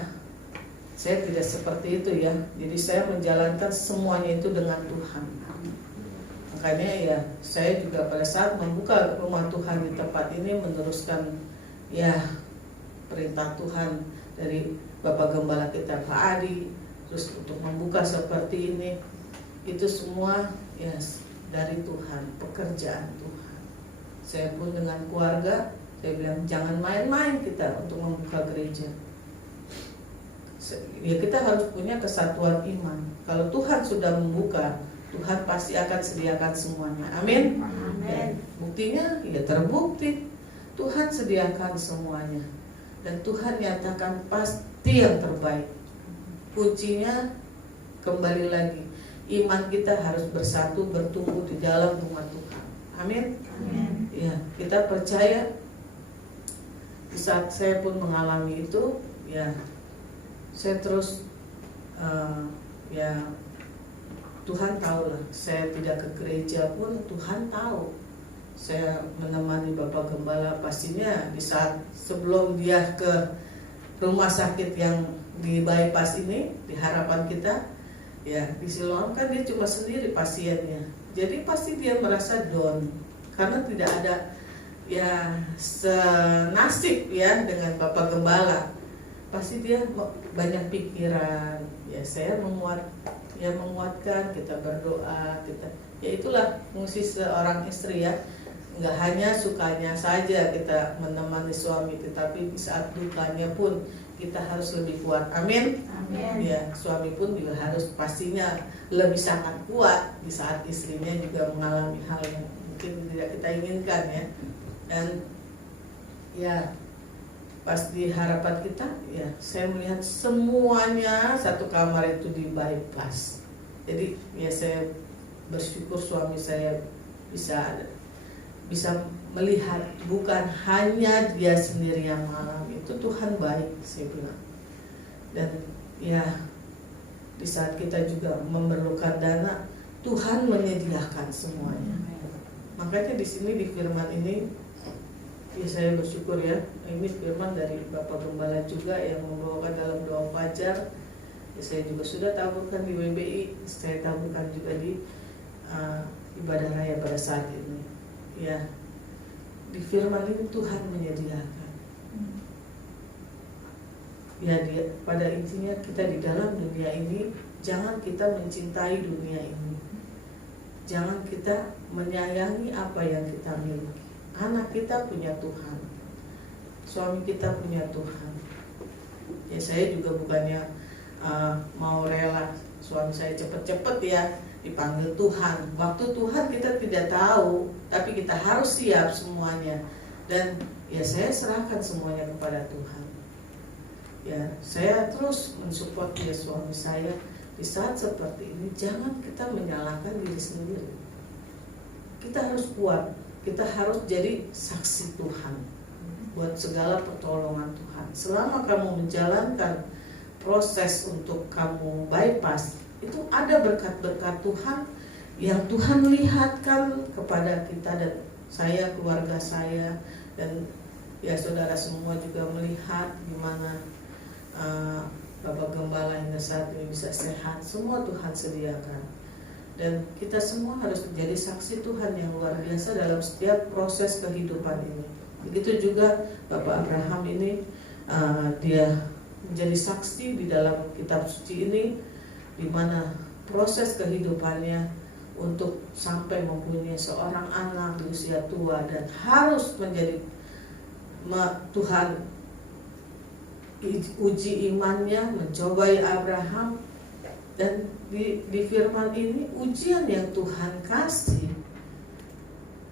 saya tidak seperti itu ya. Jadi saya menjalankan semuanya itu dengan Tuhan. Makanya ya saya juga pada saat membuka rumah Tuhan di tempat ini meneruskan ya perintah Tuhan dari Bapak Gembala kita Pak Adi, terus untuk membuka seperti ini, itu semua ya dari Tuhan, pekerjaan Tuhan. Saya pun dengan keluarga, saya bilang jangan main-main kita untuk membuka gereja. Ya kita harus punya kesatuan iman. Kalau Tuhan sudah membuka, Tuhan pasti akan sediakan semuanya. Amin. Amin. Buktinya ya terbukti Tuhan sediakan semuanya dan Tuhan nyatakan pasti yang terbaik. Kuncinya kembali lagi, iman kita harus bersatu bertumbuh di dalam rumah Tuhan. Amin. Amin. Ya, kita percaya. Di saat saya pun mengalami itu, ya saya terus ya Tuhan tahu lah. Saya tidak ke gereja pun Tuhan tahu. Saya menemani Bapak Gembala pastinya di saat sebelum dia ke rumah sakit yang di bypass ini, di harapan kita, ya di Siloam kan dia cuma sendiri pasiennya. Jadi pasti dia merasa down karena tidak ada ya senasib ya dengan Bapak Gembala. Pasti dia banyak pikiran. Ya saya menguatkan, kita berdoa, kita ya itulah fungsi seorang istri ya. Nggak hanya sukanya saja kita menemani suami, tetapi di saat dukanya pun kita harus lebih kuat. Amin. Amin. Ya, suami pun juga harus pastinya lebih sangat kuat di saat istrinya juga mengalami hal yang mungkin tidak kita inginkan ya. Dan ya pas di harapan kita ya saya melihat semuanya satu kamar itu di bypass. Jadi ya saya bersyukur suami saya bisa melihat bukan hanya dia sendiri yang mengalami itu, Tuhan baik saya bilang. Dan ya di saat kita juga memerlukan dana, Tuhan menyediakan semuanya. Makanya di sini di firman ini ya saya bersyukur ya, ini firman dari Bapak Gembala juga yang membawakan dalam doa fajar. Ya, saya juga sudah taburkan di WBI, saya taburkan juga di ibadah raya pada saat ini. Ya, di firman ini Tuhan menyediakan. Ya, pada intinya kita di dalam dunia ini jangan kita mencintai dunia ini. Jangan kita menyayangi apa yang kita miliki. Anak kita punya Tuhan, suami kita punya Tuhan. Ya saya juga bukannya mau rela suami saya cepet-cepet ya dipanggil Tuhan. Waktu Tuhan kita tidak tahu, tapi kita harus siap semuanya. Dan ya saya serahkan semuanya kepada Tuhan. Ya saya terus mensupport dia suami saya di saat seperti ini. Jangan kita menyalahkan diri sendiri. Kita harus kuat. Kita harus jadi saksi Tuhan buat segala pertolongan Tuhan. Selama kamu menjalankan proses untuk kamu bypass, itu ada berkat-berkat Tuhan yang Tuhan lihatkan kepada kita dan saya, keluarga saya, dan ya saudara semua juga melihat gimana Bapak Gembala hingga saat ini bisa sehat. Semua Tuhan sediakan. Dan kita semua harus menjadi saksi Tuhan yang luar biasa dalam setiap proses kehidupan ini. Begitu juga Bapak Abraham ini, dia menjadi saksi di dalam kitab suci ini, di mana proses kehidupannya untuk sampai mempunyai seorang anak di usia tua dan harus menjadi Tuhan uji imannya, mencobai Abraham. Dan di firman ini ujian yang Tuhan kasih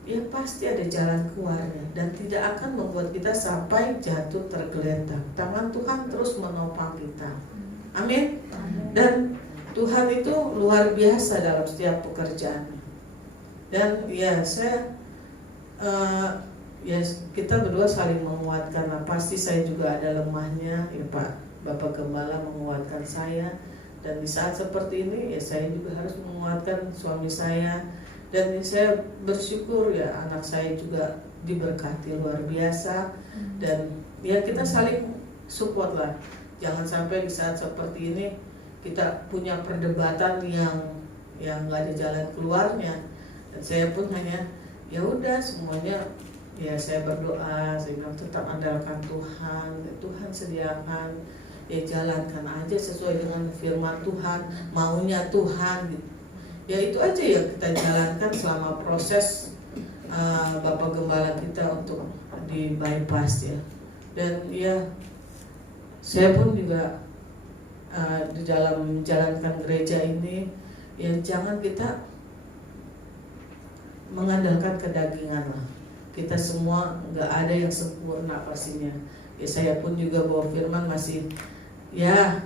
ya pasti ada jalan keluarnya dan tidak akan membuat kita sampai jatuh tergeletak. Tangan Tuhan terus menopang kita. Amin. Dan Tuhan itu luar biasa dalam setiap pekerjaannya. Dan ya saya ya kita berdua saling menguatkan. Nah, pasti saya juga ada lemahnya, ya Pak Bapak Gembala menguatkan saya, dan di saat seperti ini ya saya juga harus menguatkan suami saya, dan saya bersyukur ya anak saya juga diberkati luar biasa, dan ya kita saling support lah. Jangan sampai di saat seperti ini kita punya perdebatan yang nggak ada jalan keluarnya. Dan saya pun hanya ya udah semuanya ya saya berdoa, saya bilang tetap andalkan Tuhan, Tuhan sediakan, ya jalankan aja sesuai dengan firman Tuhan, maunya Tuhan gitu. Ya itu aja yang kita jalankan selama proses Bapak Gembala kita untuk di bypass ya. Dan ya saya pun juga di dalam menjalankan gereja ini ya jangan kita mengandalkan kedagingan lah. Kita semua nggak ada yang sempurna pastinya. Ya saya pun juga bawa firman masih ya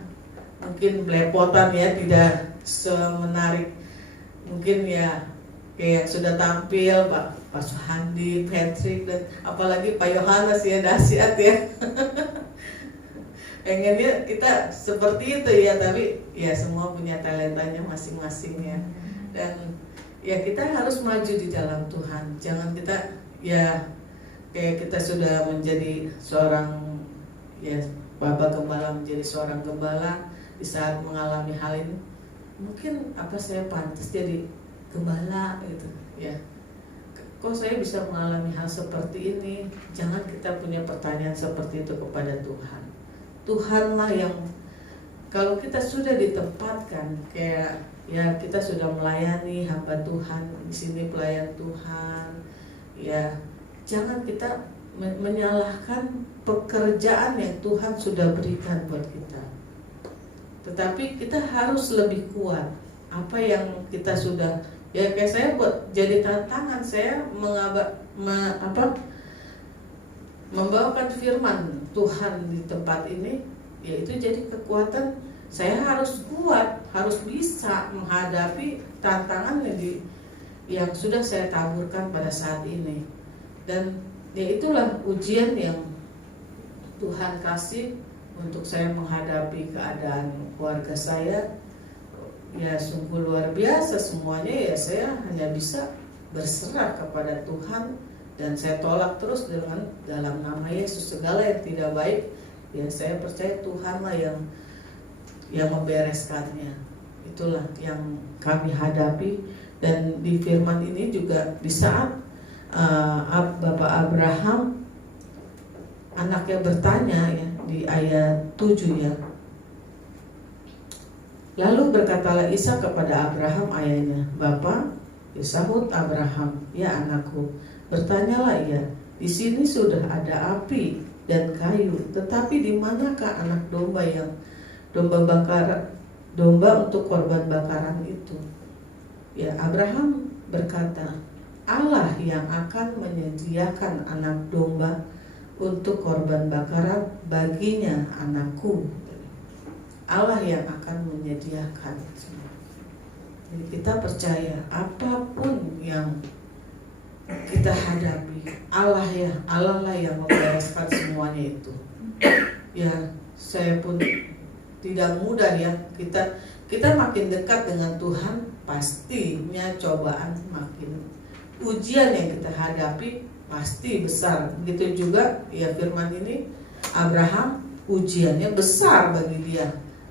mungkin belepotan ya, tidak semenarik mungkin ya kayak yang sudah tampil Pak Suhandi, Patrick, dan apalagi Pak Yohanes ya, dahsyat ya. Pengennya kita seperti itu ya, tapi ya semua punya talentanya masing-masing ya. Dan ya kita harus maju di dalam Tuhan. Jangan kita ya kayak kita sudah menjadi seorang ya Bapak Gembala, menjadi seorang gembala, di saat mengalami hal ini mungkin apa saya pantas jadi gembala gitu ya. Kok saya bisa mengalami hal seperti ini? Jangan kita punya pertanyaan seperti itu kepada Tuhan. Tuhanlah yang kalau kita sudah ditempatkan kayak ya kita sudah melayani hamba Tuhan di sini, pelayan Tuhan ya, jangan kita menyalahkan pekerjaan yang Tuhan sudah berikan buat kita. Tetapi kita harus lebih kuat. Apa yang kita sudah ya kayak saya buat jadi tantangan saya membawakan firman Tuhan di tempat ini, yaitu jadi kekuatan. Saya harus kuat, harus bisa menghadapi tantangan yang sudah saya taburkan pada saat ini. Dan ya itulah ujian yang Tuhan kasih untuk saya menghadapi keadaan keluarga saya. Ya sungguh luar biasa semuanya ya, saya hanya bisa berserah kepada Tuhan. Dan saya tolak terus dengan dalam nama Yesus segala yang tidak baik. Ya saya percaya Tuhanlah yang membereskannya. Itulah yang kami hadapi. Dan di firman ini juga di saat Bapak Abraham anaknya bertanya ya di ayat 7 ya. Lalu berkatalah Ishak kepada Abraham ayahnya, "Bapa," sahut Abraham, "Ya anakku, bertanyalah ia, di sini sudah ada api dan kayu, tetapi di manakah anak domba yang domba untuk korban bakaran itu?" Ya Abraham berkata, "Allah yang akan menyediakan anak domba untuk korban bakaran baginya anakku." Allah yang akan menyediakan. Jadi kita percaya apapun yang kita hadapi, Allah lah yang membereskan semuanya itu. Ya, saya pun tidak mudah ya. Kita makin dekat dengan Tuhan, pastinya cobaan makin, ujian yang kita hadapi pasti besar. Begitu juga ya firman ini, Abraham ujiannya besar bagi dia.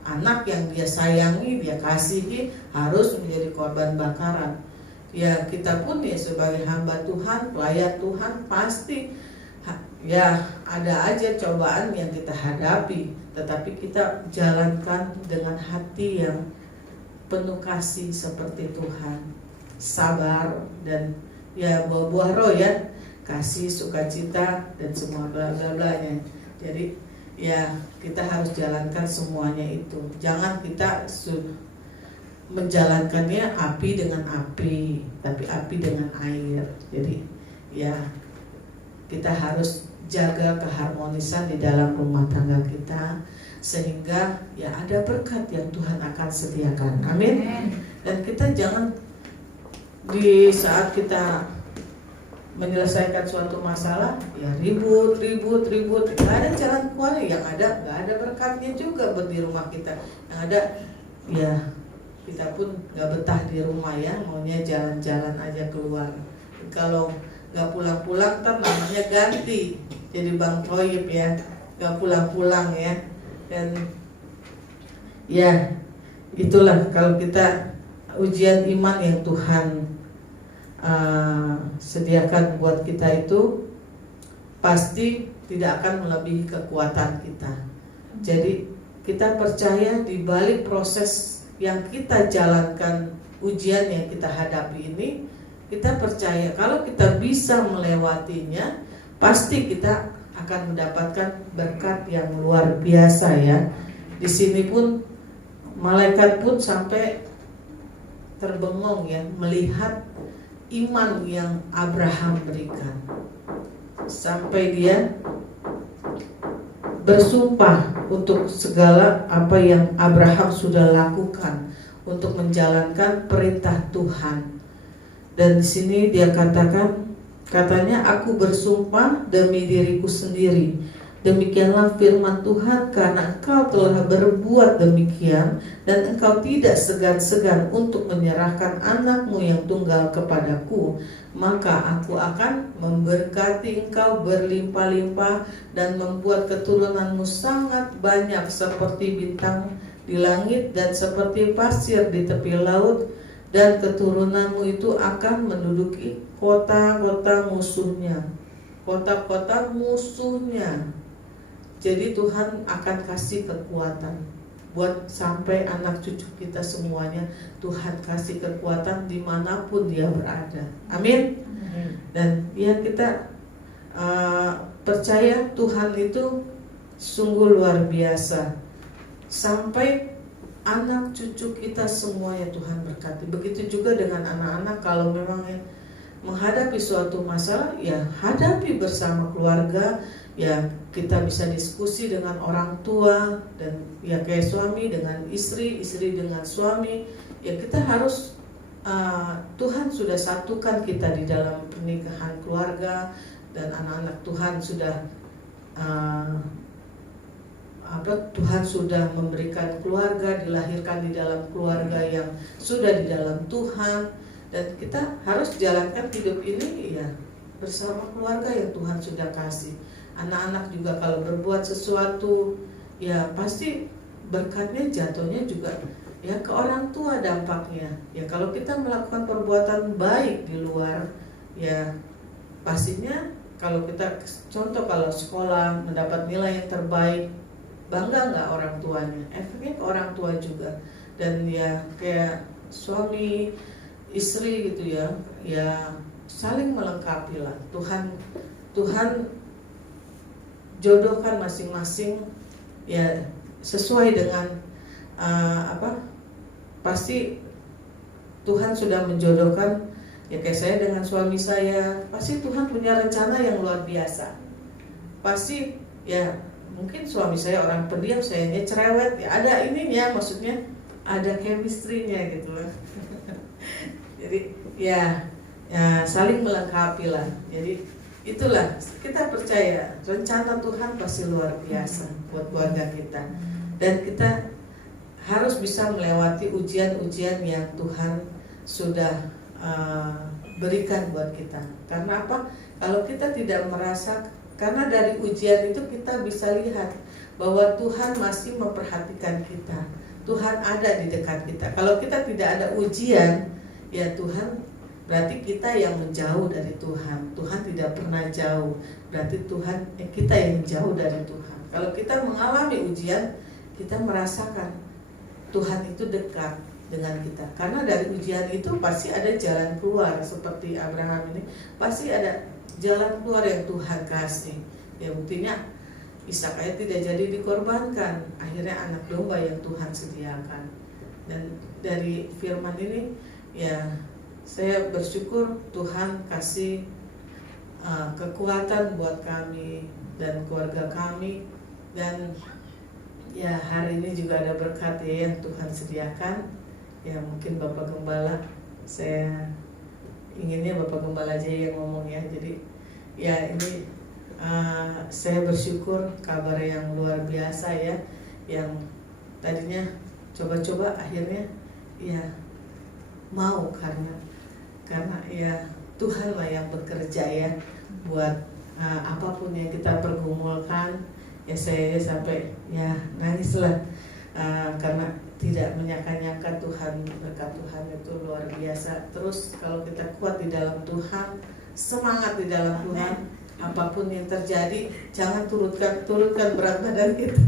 Anak yang dia sayangi, dia kasihi harus menjadi korban bakaran. Ya kita pun ya sebagai hamba Tuhan, pelayan Tuhan, pasti ya ada aja cobaan yang kita hadapi. Tetapi kita jalankan dengan hati yang penuh kasih seperti Tuhan, sabar, dan ya buah-buah roh ya, kasih, sukacita, dan semua bla bla bla nya. Jadi ya kita harus jalankan semuanya itu. Jangan kita menjalankannya api dengan api, tapi api dengan air. Jadi ya kita harus jaga keharmonisan di dalam rumah tangga kita, sehingga ya ada berkat yang Tuhan akan sediakan. Amin. Dan kita jangan di saat kita menyelesaikan suatu masalah, ya ribut, nggak ada jalan keluar. Yang ada nggak ada berkatnya juga buat di rumah kita. Yang ada ya kita pun nggak betah di rumah ya, maunya jalan-jalan aja keluar. Kalau nggak pulang-pulang kan namanya ganti jadi Bang Toyib ya, nggak pulang-pulang ya. Dan ya itulah kalau kita ujian iman yang Tuhan sediakan buat kita itu pasti tidak akan melebihi kekuatan kita. Jadi kita percaya di balik proses yang kita jalankan, ujian yang kita hadapi ini, kita percaya kalau kita bisa melewatinya, pasti kita akan mendapatkan berkat yang luar biasa ya. Di sini pun malaikat pun sampai terbengong ya melihat iman yang Abraham berikan. Sampai dia bersumpah untuk segala apa yang Abraham sudah lakukan untuk menjalankan perintah Tuhan. Dan di sini dia katanya aku bersumpah demi diriku sendiri, demikianlah firman Tuhan, karena engkau telah berbuat demikian dan engkau tidak segan-segan untuk menyerahkan anakmu yang tunggal kepadaku, maka aku akan memberkati engkau berlimpah-limpah dan membuat keturunanmu sangat banyak seperti bintang di langit dan seperti pasir di tepi laut, dan keturunanmu itu akan menduduki kota-kota musuhnya. Kota-kota musuhnya. Jadi Tuhan akan kasih kekuatan buat sampai anak cucu kita semuanya. Tuhan kasih kekuatan dimanapun dia berada. Amin. Dan ya kita percaya Tuhan itu sungguh luar biasa. Sampai anak cucu kita semuanya Tuhan berkati. Begitu juga dengan anak-anak, kalau memang menghadapi suatu masalah, ya hadapi bersama keluarga. Ya kita bisa diskusi dengan orang tua, dan ya kayak suami dengan istri, istri dengan suami. Ya kita harus Tuhan sudah satukan kita di dalam pernikahan keluarga, dan anak-anak Tuhan sudah Tuhan sudah memberikan keluarga, dilahirkan di dalam keluarga yang sudah di dalam Tuhan, dan kita harus jalankan hidup ini ya bersama keluarga yang Tuhan sudah kasih. Anak-anak juga kalau berbuat sesuatu, ya pasti berkatnya jatuhnya juga ya ke orang tua dampaknya. Ya kalau kita melakukan perbuatan baik di luar, ya pastinya kalau kita contoh kalau sekolah mendapat nilai yang terbaik, bangga nggak orang tuanya? Efeknya ke orang tua juga. Dan ya kayak suami istri gitu ya, ya saling melengkapi lah. Tuhan jodohkan masing-masing ya sesuai dengan pasti Tuhan sudah menjodohkan. Ya kayak saya dengan suami saya, pasti Tuhan punya rencana yang luar biasa. Pasti ya mungkin suami saya orang pendiam, sayanya cerewet, ya ada ininya, maksudnya ada chemistry-nya gitu loh. Jadi ya saling melengkapi lah. Jadi itulah kita percaya rencana Tuhan pasti luar biasa buat keluarga kita, dan kita harus bisa melewati ujian-ujian yang Tuhan sudah berikan buat kita. Karena apa? Kalau kita tidak merasa, karena dari ujian itu kita bisa lihat bahwa Tuhan masih memperhatikan kita. Tuhan ada di dekat kita. Kalau kita tidak ada ujian, ya Tuhan berarti kita yang menjauh dari Tuhan. Tuhan tidak pernah jauh. Berarti kita yang jauh dari Tuhan. Kalau kita mengalami ujian, kita merasakan Tuhan itu dekat dengan kita. Karena dari ujian itu pasti ada jalan keluar. Seperti Abraham ini, pasti ada jalan keluar yang Tuhan kasih. Ya buktinya Ishak tidak jadi dikorbankan. Akhirnya anak domba yang Tuhan sediakan. Dan dari firman ini ya saya bersyukur Tuhan kasih kekuatan buat kami dan keluarga kami. Dan ya hari ini juga ada berkat ya yang Tuhan sediakan. Ya mungkin Bapak Gembala, saya inginnya Bapak Gembala aja yang ngomong ya. Jadi Ya ini saya bersyukur kabar yang luar biasa ya, yang tadinya coba-coba akhirnya ya mau karena ya Tuhan lah yang bekerja ya buat apapun yang kita pergumulkan. Ya saya sampai ya nangis lah karena tidak menyangka-nyangka Tuhan, berkat Tuhan itu luar biasa. Terus kalau kita kuat di dalam Tuhan, semangat di dalam Tuhan, apapun yang terjadi jangan turunkan berat badan kita.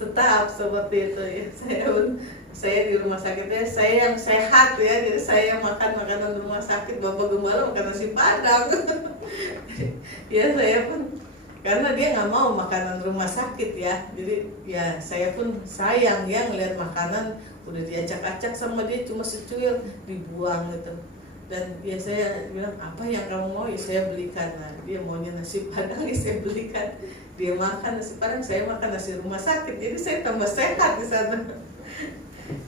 Tetap seperti itu ya. Saya di rumah sakitnya saya yang sehat ya, jadi saya makan makanan rumah sakit, Bapak Gembala makan nasi Padang. Ya saya pun karena dia nggak mau makanan rumah sakit ya, jadi ya saya pun sayang ya ngeliat makanan udah diacak-acak sama dia cuma secuil dibuang gitu. Dan ya saya bilang apa yang kamu mau ya saya belikan. Nah dia maunya nasi Padang ya saya belikan. Dia makan nasi Padang, saya makan nasi rumah sakit, jadi saya tambah sehat di sana.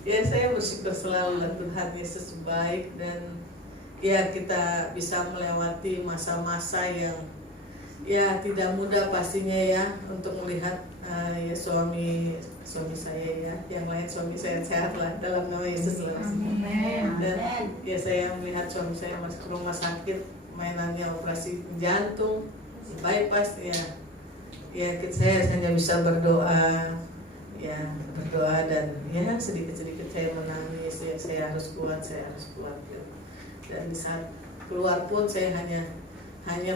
Ya saya bersyukur selalu lah Tuhan Yesus baik, dan ya kita bisa melewati masa-masa yang ya tidak mudah pastinya ya, untuk melihat ya suami saya ya, yang lain suami saya sehat lah dalam nama Yesus lah. Dan ya saya melihat suami saya masuk ke rumah sakit, mainannya operasi jantung, bypass ya saya hanya bisa berdoa dan ya sedikit-sedikit saya menangis ya, saya harus kuat gitu. Dan di saat keluar pun saya hanya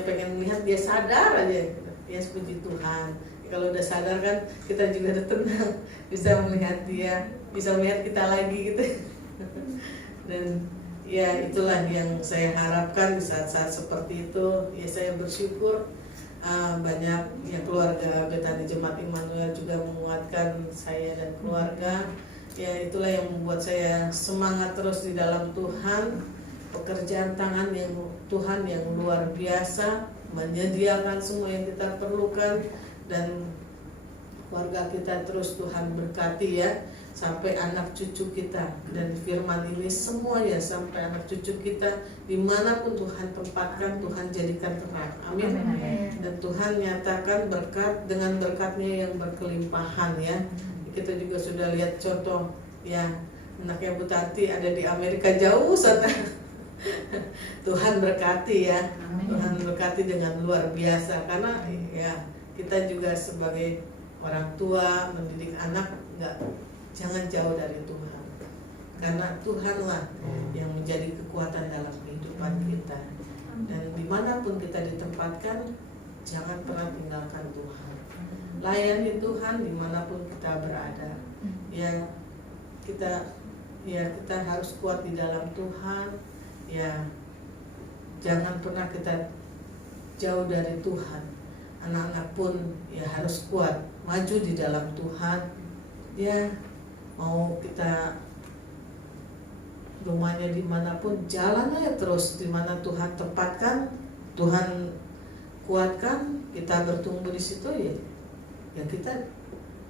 pengen lihat dia sadar aja gitu. Ya puji Tuhan, kalau udah sadar kan kita juga udah tenang, bisa melihat dia, bisa melihat kita lagi gitu. Dan ya itulah yang saya harapkan di saat-saat seperti itu. Ya saya bersyukur banyak ya keluarga Betani Jemaat Immanuel juga menguatkan saya dan keluarga. Ya itulah yang membuat saya semangat terus di dalam Tuhan. Pekerjaan tangan yang Tuhan yang luar biasa, menyediakan semua yang kita perlukan, dan keluarga kita terus Tuhan berkati ya, sampai anak cucu kita. Dan firman ini semua ya sampai anak cucu kita, dimanapun Tuhan tempatkan, Tuhan jadikan terang. Amin. Dan Tuhan nyatakan berkat dengan berkatnya yang berkelimpahan ya. Kita juga sudah lihat contoh ya, anaknya Bu Tati ada di Amerika jauh sana. Tuhan berkati ya. Tuhan berkati dengan luar biasa, karena ya kita juga sebagai orang tua mendidik anak jangan jauh dari Tuhan, karena Tuhanlah yang menjadi kekuatan dalam kehidupan kita. Dan dimanapun kita ditempatkan, jangan pernah tinggalkan Tuhan, layani Tuhan dimanapun kita berada. Ya kita harus kuat di dalam Tuhan. Ya jangan pernah kita jauh dari Tuhan. Anak-anak pun ya harus kuat, maju di dalam Tuhan. Ya mau kita rumahnya dimanapun, jalan aja terus dimana Tuhan tempatkan, Tuhan kuatkan, kita bertumbuh di situ ya kita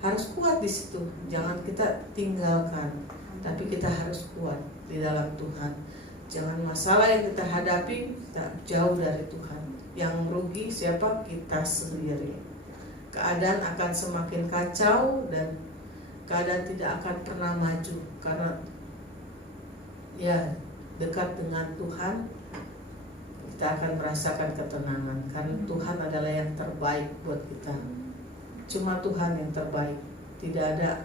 harus kuat di situ. Jangan kita tinggalkan, tapi kita harus kuat di dalam Tuhan. Jangan masalah yang kita hadapi kita jauh dari Tuhan. Yang rugi siapa? Kita sendiri. Keadaan akan semakin kacau dan keadaan tidak akan pernah maju, karena ya dekat dengan Tuhan kita akan merasakan ketenangan, karena Tuhan adalah yang terbaik buat kita. Cuma Tuhan yang terbaik, tidak ada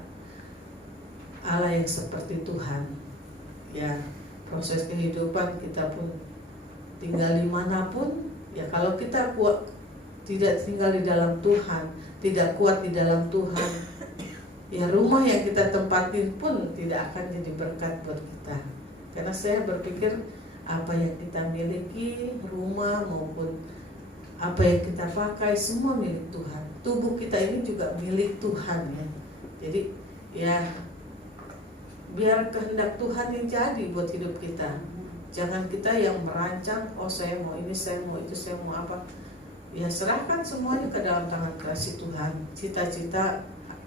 Allah yang seperti Tuhan. Ya proses kehidupan kita pun tinggal dimanapun ya, kalau kita kuat tidak tinggal di dalam Tuhan, tidak kuat di dalam Tuhan, ya rumah yang kita tempatin pun tidak akan jadi berkat buat kita. Karena saya berpikir apa yang kita miliki, rumah maupun apa yang kita pakai, semua milik Tuhan. Tubuh kita ini juga milik Tuhan ya. Jadi ya biar kehendak Tuhan yang jadi buat hidup kita. Jangan kita yang merancang, oh saya mau ini, saya mau itu, saya mau apa. Ya serahkan semuanya ke dalam tangan kasih Tuhan. Cita-cita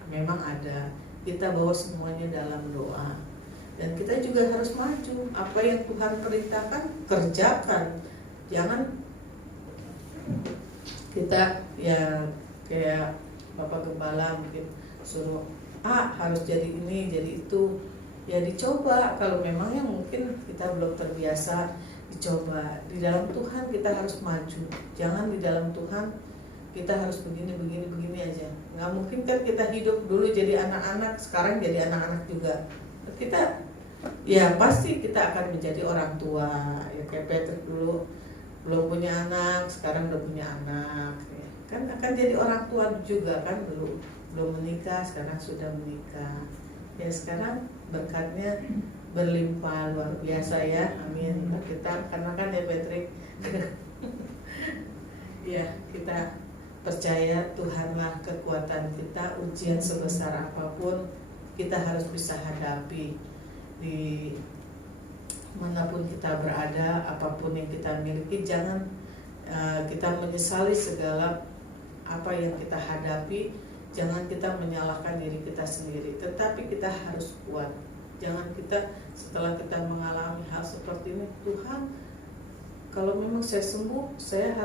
memang ada, kita bawa semuanya dalam doa. Dan kita juga harus maju. Apa yang Tuhan perintahkan, kerjakan. Jangan kita ya kayak Bapak Gembala mungkin suruh harus jadi ini jadi itu, ya dicoba. Kalau memangnya mungkin kita belum terbiasa, dicoba. Di dalam Tuhan kita harus maju, jangan di dalam Tuhan kita harus begini aja. Nggak mungkin kan kita hidup dulu jadi anak-anak, sekarang jadi anak-anak juga. Kita ya pasti kita akan menjadi orang tua. Ya kayak Patrick dulu belum punya anak, sekarang udah punya anak. Ya, kan akan jadi orang tua juga kan, belum menikah, sekarang sudah menikah. Ya sekarang berkatnya berlimpah luar biasa ya, amin. Kita karena kan ya Patrick, ya kita percaya Tuhanlah kekuatan kita. Ujian sebesar apapun kita harus bisa hadapi di manapun kita berada, apapun yang kita miliki. Jangan kita menyesali segala apa yang kita hadapi. Jangan kita menyalahkan diri kita sendiri, tetapi kita harus kuat. Jangan kita setelah kita mengalami hal seperti ini, Tuhan, kalau memang saya sembuh, saya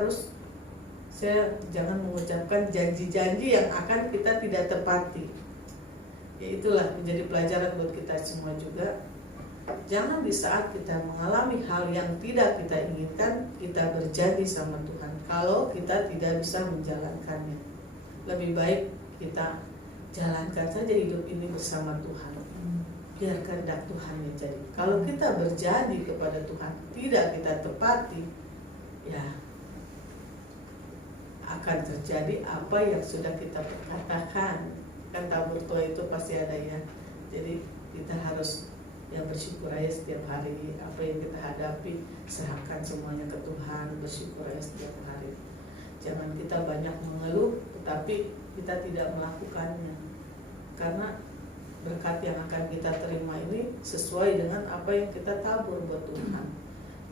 jangan mengucapkan janji-janji yang akan kita tidak tepati. Ya itulah menjadi pelajaran buat kita semua juga. Jangan di saat kita mengalami hal yang tidak kita inginkan, kita berjanji sama Tuhan kalau kita tidak bisa menjalankannya. Lebih baik kita jalankan saja hidup ini bersama Tuhan. Biar kehendak Tuhan yang jadi. Kalau kita berjanji kepada Tuhan tidak kita tepati, ya akan terjadi apa yang sudah kita katakan. Kan tabur tua itu pasti ada ya. Jadi kita harus bersyukur aja setiap hari. Apa yang kita hadapi, serahkan semuanya ke Tuhan, bersyukur aja setiap hari. Jangan kita banyak mengeluh tetapi kita tidak melakukannya. Karena berkat yang akan kita terima ini sesuai dengan apa yang kita tabur buat Tuhan.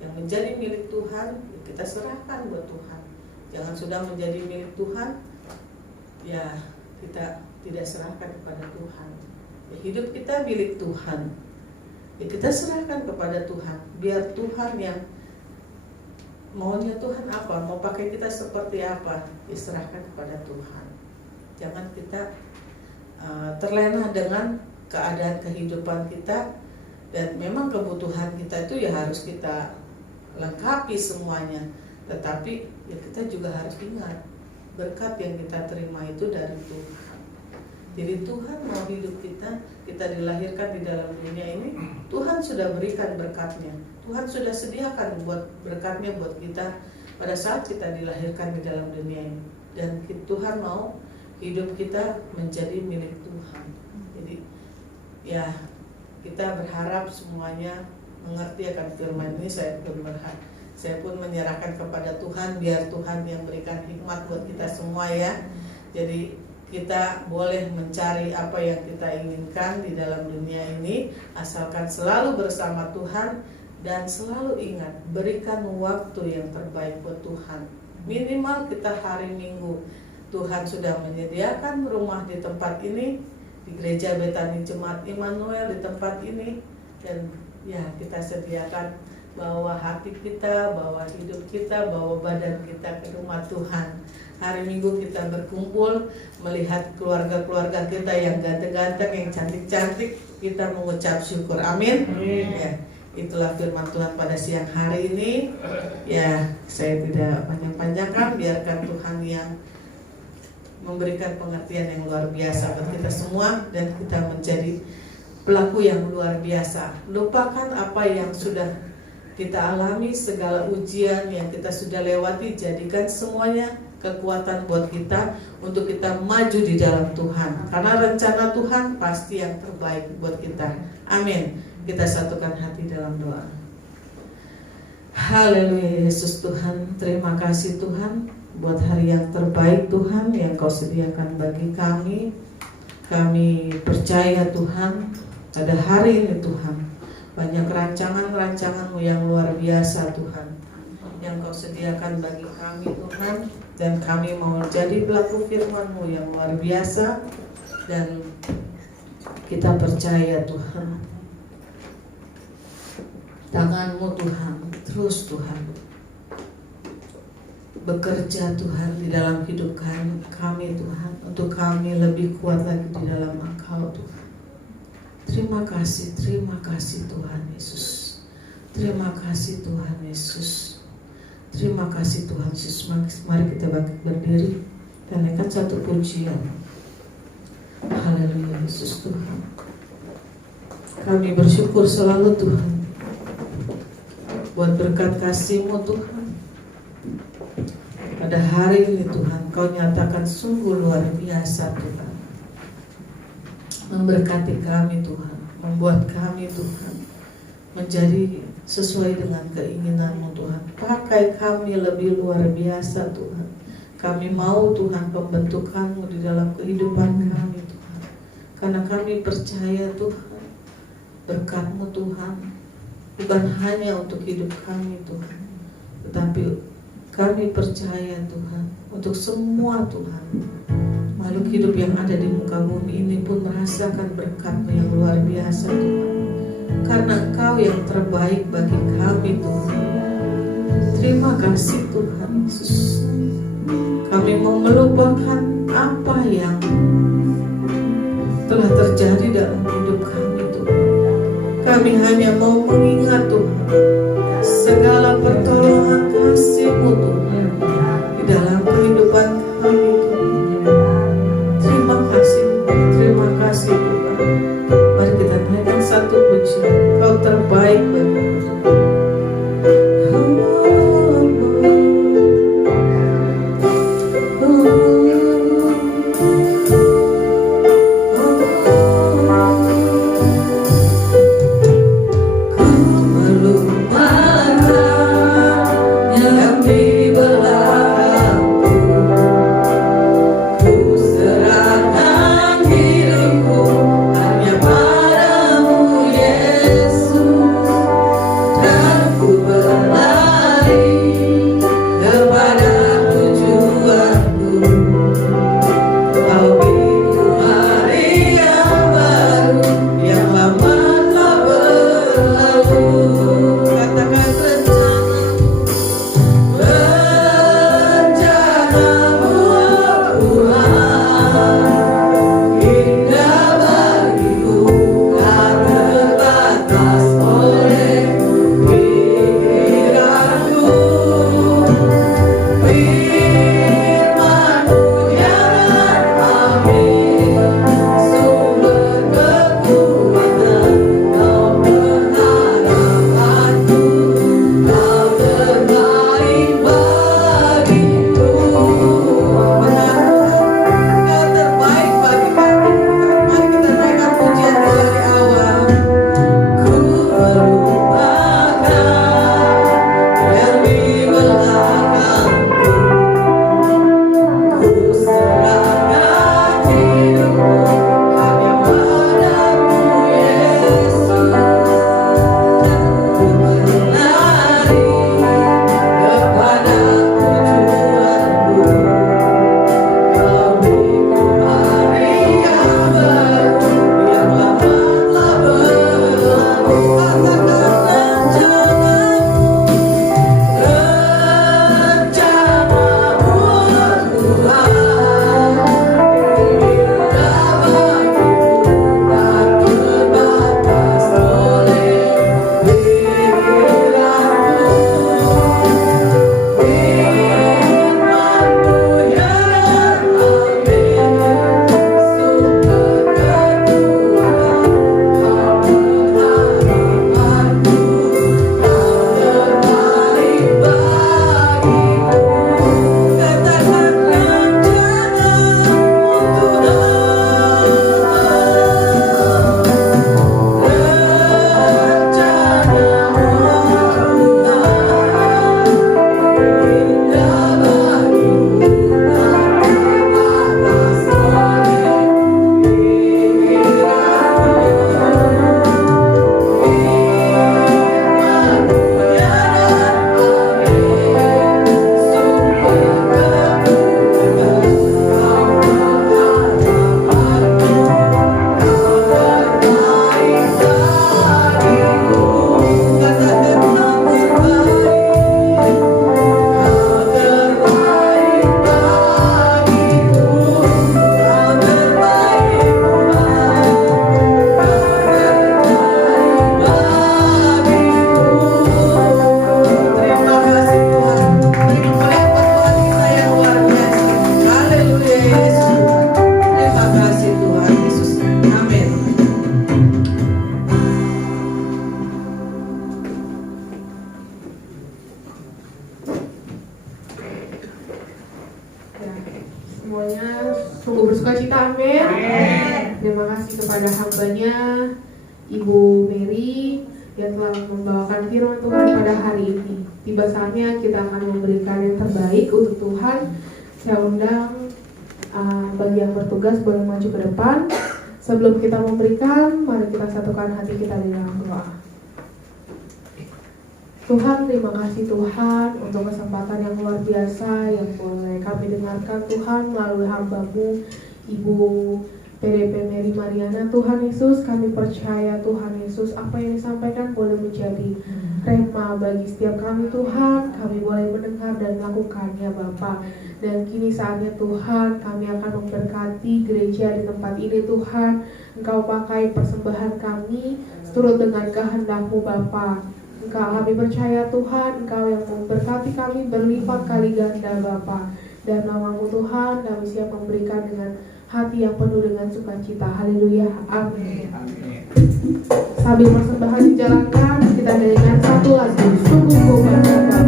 Yang menjadi milik Tuhan, kita serahkan buat Tuhan. Jangan sudah menjadi milik Tuhan, ya kita tidak serahkan kepada Tuhan. Ya, hidup kita milik Tuhan, ya kita serahkan kepada Tuhan. Biar Tuhan yang maunya Tuhan apa, mau pakai kita seperti apa, ya serahkan kepada Tuhan. Jangan kita terlena dengan keadaan kehidupan kita. Dan memang kebutuhan kita itu ya harus kita lengkapi semuanya. Tetapi ya kita juga harus ingat berkat yang kita terima itu dari Tuhan. Jadi Tuhan mau hidup kita dilahirkan di dalam dunia ini, Tuhan sudah berikan berkatnya. Tuhan sudah sediakan buat berkatnya buat kita pada saat kita dilahirkan di dalam dunia ini. Dan Tuhan mau hidup kita menjadi milik Tuhan. Jadi ya kita berharap semuanya mengerti akan firman ini. Saya pun menyerahkan kepada Tuhan, biar Tuhan yang berikan hikmat buat kita semua ya. Jadi kita boleh mencari apa yang kita inginkan di dalam dunia ini, asalkan selalu bersama Tuhan dan selalu ingat berikan waktu yang terbaik buat Tuhan. Minimal kita hari Minggu, Tuhan sudah menyediakan rumah di tempat ini, di Gereja Betani Jemaat Immanuel di tempat ini, dan ya kita sediakan bawa hati kita, bawa hidup kita, bawa badan kita ke rumah Tuhan. Hari Minggu kita berkumpul melihat keluarga-keluarga kita yang ganteng-ganteng, yang cantik-cantik, kita mengucap syukur. Amin. Ya, itulah firman Tuhan pada siang hari ini. Ya, saya tidak panjang-panjangkan, biarkan Tuhan yang memberikan pengertian yang luar biasa buat kita semua, dan kita menjadi pelaku yang luar biasa. Lupakan apa yang sudah kita alami, segala ujian yang kita sudah lewati, jadikan semuanya kekuatan buat kita untuk kita maju di dalam Tuhan. Karena rencana Tuhan pasti yang terbaik buat kita. Amin. Kita satukan hati dalam doa. Haleluya Yesus Tuhan, terima kasih Tuhan buat hari yang terbaik Tuhan yang Kau sediakan bagi kami. Kami percaya Tuhan pada hari ini Tuhan, banyak rancangan-rancangan-Mu yang luar biasa Tuhan yang Kau sediakan bagi kami Tuhan. Dan kami mau jadi pelaku firman-Mu yang luar biasa. Dan kita percaya Tuhan, tangan-Mu Tuhan, terus Tuhan bekerja Tuhan di dalam hidup kami Tuhan, untuk kami lebih kuat lagi di dalam Engkau Tuhan. Terima kasih Tuhan Yesus. Terima kasih Tuhan Yesus. Terima kasih Tuhan Yesus. Mari kita berdiri dan naikkan satu pujian. Haleluya Yesus Tuhan. Kami bersyukur selalu Tuhan buat berkat kasih-Mu Tuhan. Pada hari ini Tuhan, Kau nyatakan sungguh luar biasa Tuhan, memberkati kami Tuhan, membuat kami Tuhan menjadi sesuai dengan keinginan-Mu Tuhan. Pakai kami lebih luar biasa Tuhan. Kami mau Tuhan pembentukan-Mu di dalam kehidupan kami Tuhan, karena kami percaya Tuhan berkat-Mu Tuhan bukan hanya untuk hidup kami Tuhan, tetapi kami percaya Tuhan untuk semua Tuhan makhluk hidup yang ada di muka bumi ini pun merasakan berkat-Mu yang luar biasa Tuhan, karena Engkau yang terbaik bagi kami Tuhan. Terima kasih Tuhan Yesus. Kami mau melupakan apa yang telah terjadi dalam hidup kami Tuhan. Kami hanya mau mengingat Tuhan segala pertolongan kasih-Mu Tuhan di dalam kehidupan kami Tuhan. Terima kasih Tuhan. Mari kita naikkan satu pujian. Kau terbaik bagi Kau terbaik bagiku. semuanya sungguh bersukacita, amin. Terima kasih kepada hambanya Ibu Mary yang telah membawakan firman Tuhan pada hari ini. Tiba saatnya kita akan memberikan yang terbaik untuk Tuhan. Saya undang bagi yang bertugas boleh maju ke depan. Sebelum kita memberikan, mari kita satukan hati kita di dalam doa. Tuhan, terima kasih Tuhan untuk kesempatan yang luar biasa yang boleh kami dengarkan Tuhan melalui hamba-Mu Ibu PDP Mary Mariana. Tuhan Yesus, kami percaya Tuhan Yesus apa yang disampaikan boleh menjadi rema bagi setiap kami Tuhan. Kami boleh mendengar dan melakukannya Bapa. Dan kini saatnya Tuhan kami akan memberkati gereja di tempat ini Tuhan. Engkau pakai persembahan kami seturut dengan kehendak-Mu Bapa. Kami percaya Tuhan, Engkau yang memberkati kami berlipat kali ganda Bapa. Dan nama-Mu Tuhan, kami siap memberikan dengan hati yang penuh dengan sukacita. Haleluya, amin. Sambil persembahan dijalankan, kita dengarkan satu lagu, Sungguh Ku Banggakan.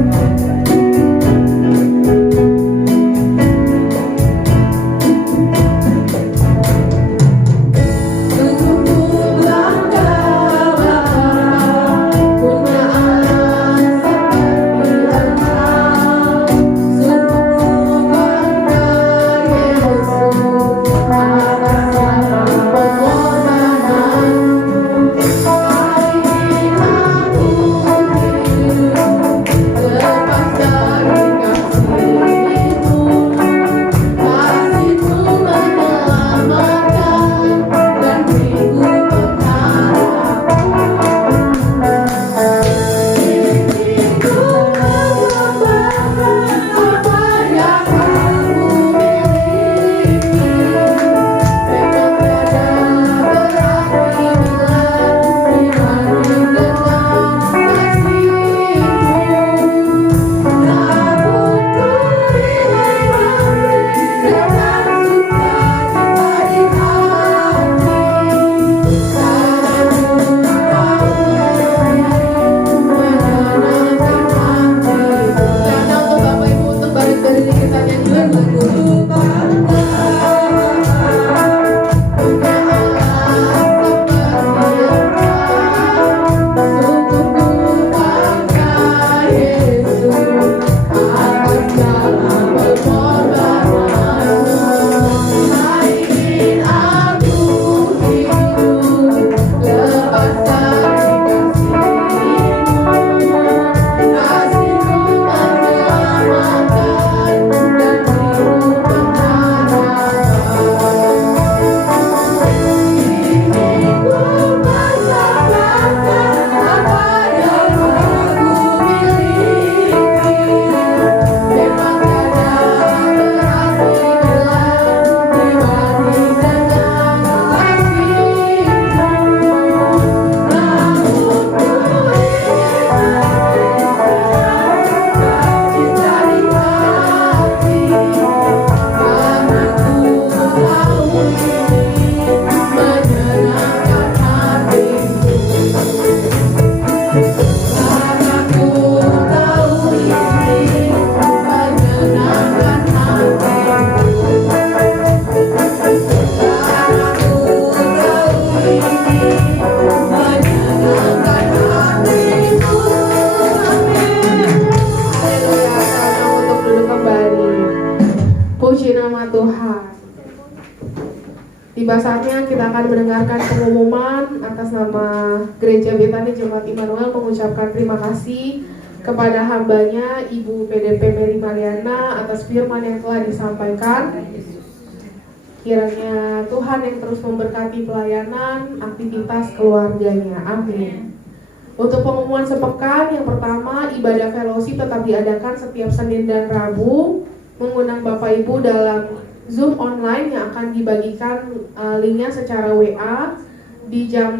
Tiba saatnya kita akan mendengarkan pengumuman atas nama Gereja Betani Jemaat Immanuel mengucapkan terima kasih kepada hambanya Ibu PDP Mary Mariana atas firman yang telah disampaikan. Kiranya Tuhan yang terus memberkati pelayanan, aktivitas keluarganya. Amin. Untuk pengumuman sepekan, yang pertama, ibadah fellowship tetap diadakan setiap Senin dan Rabu. Mengundang Bapak Ibu dalam Zoom online yang akan dibagikan linknya secara WA di jam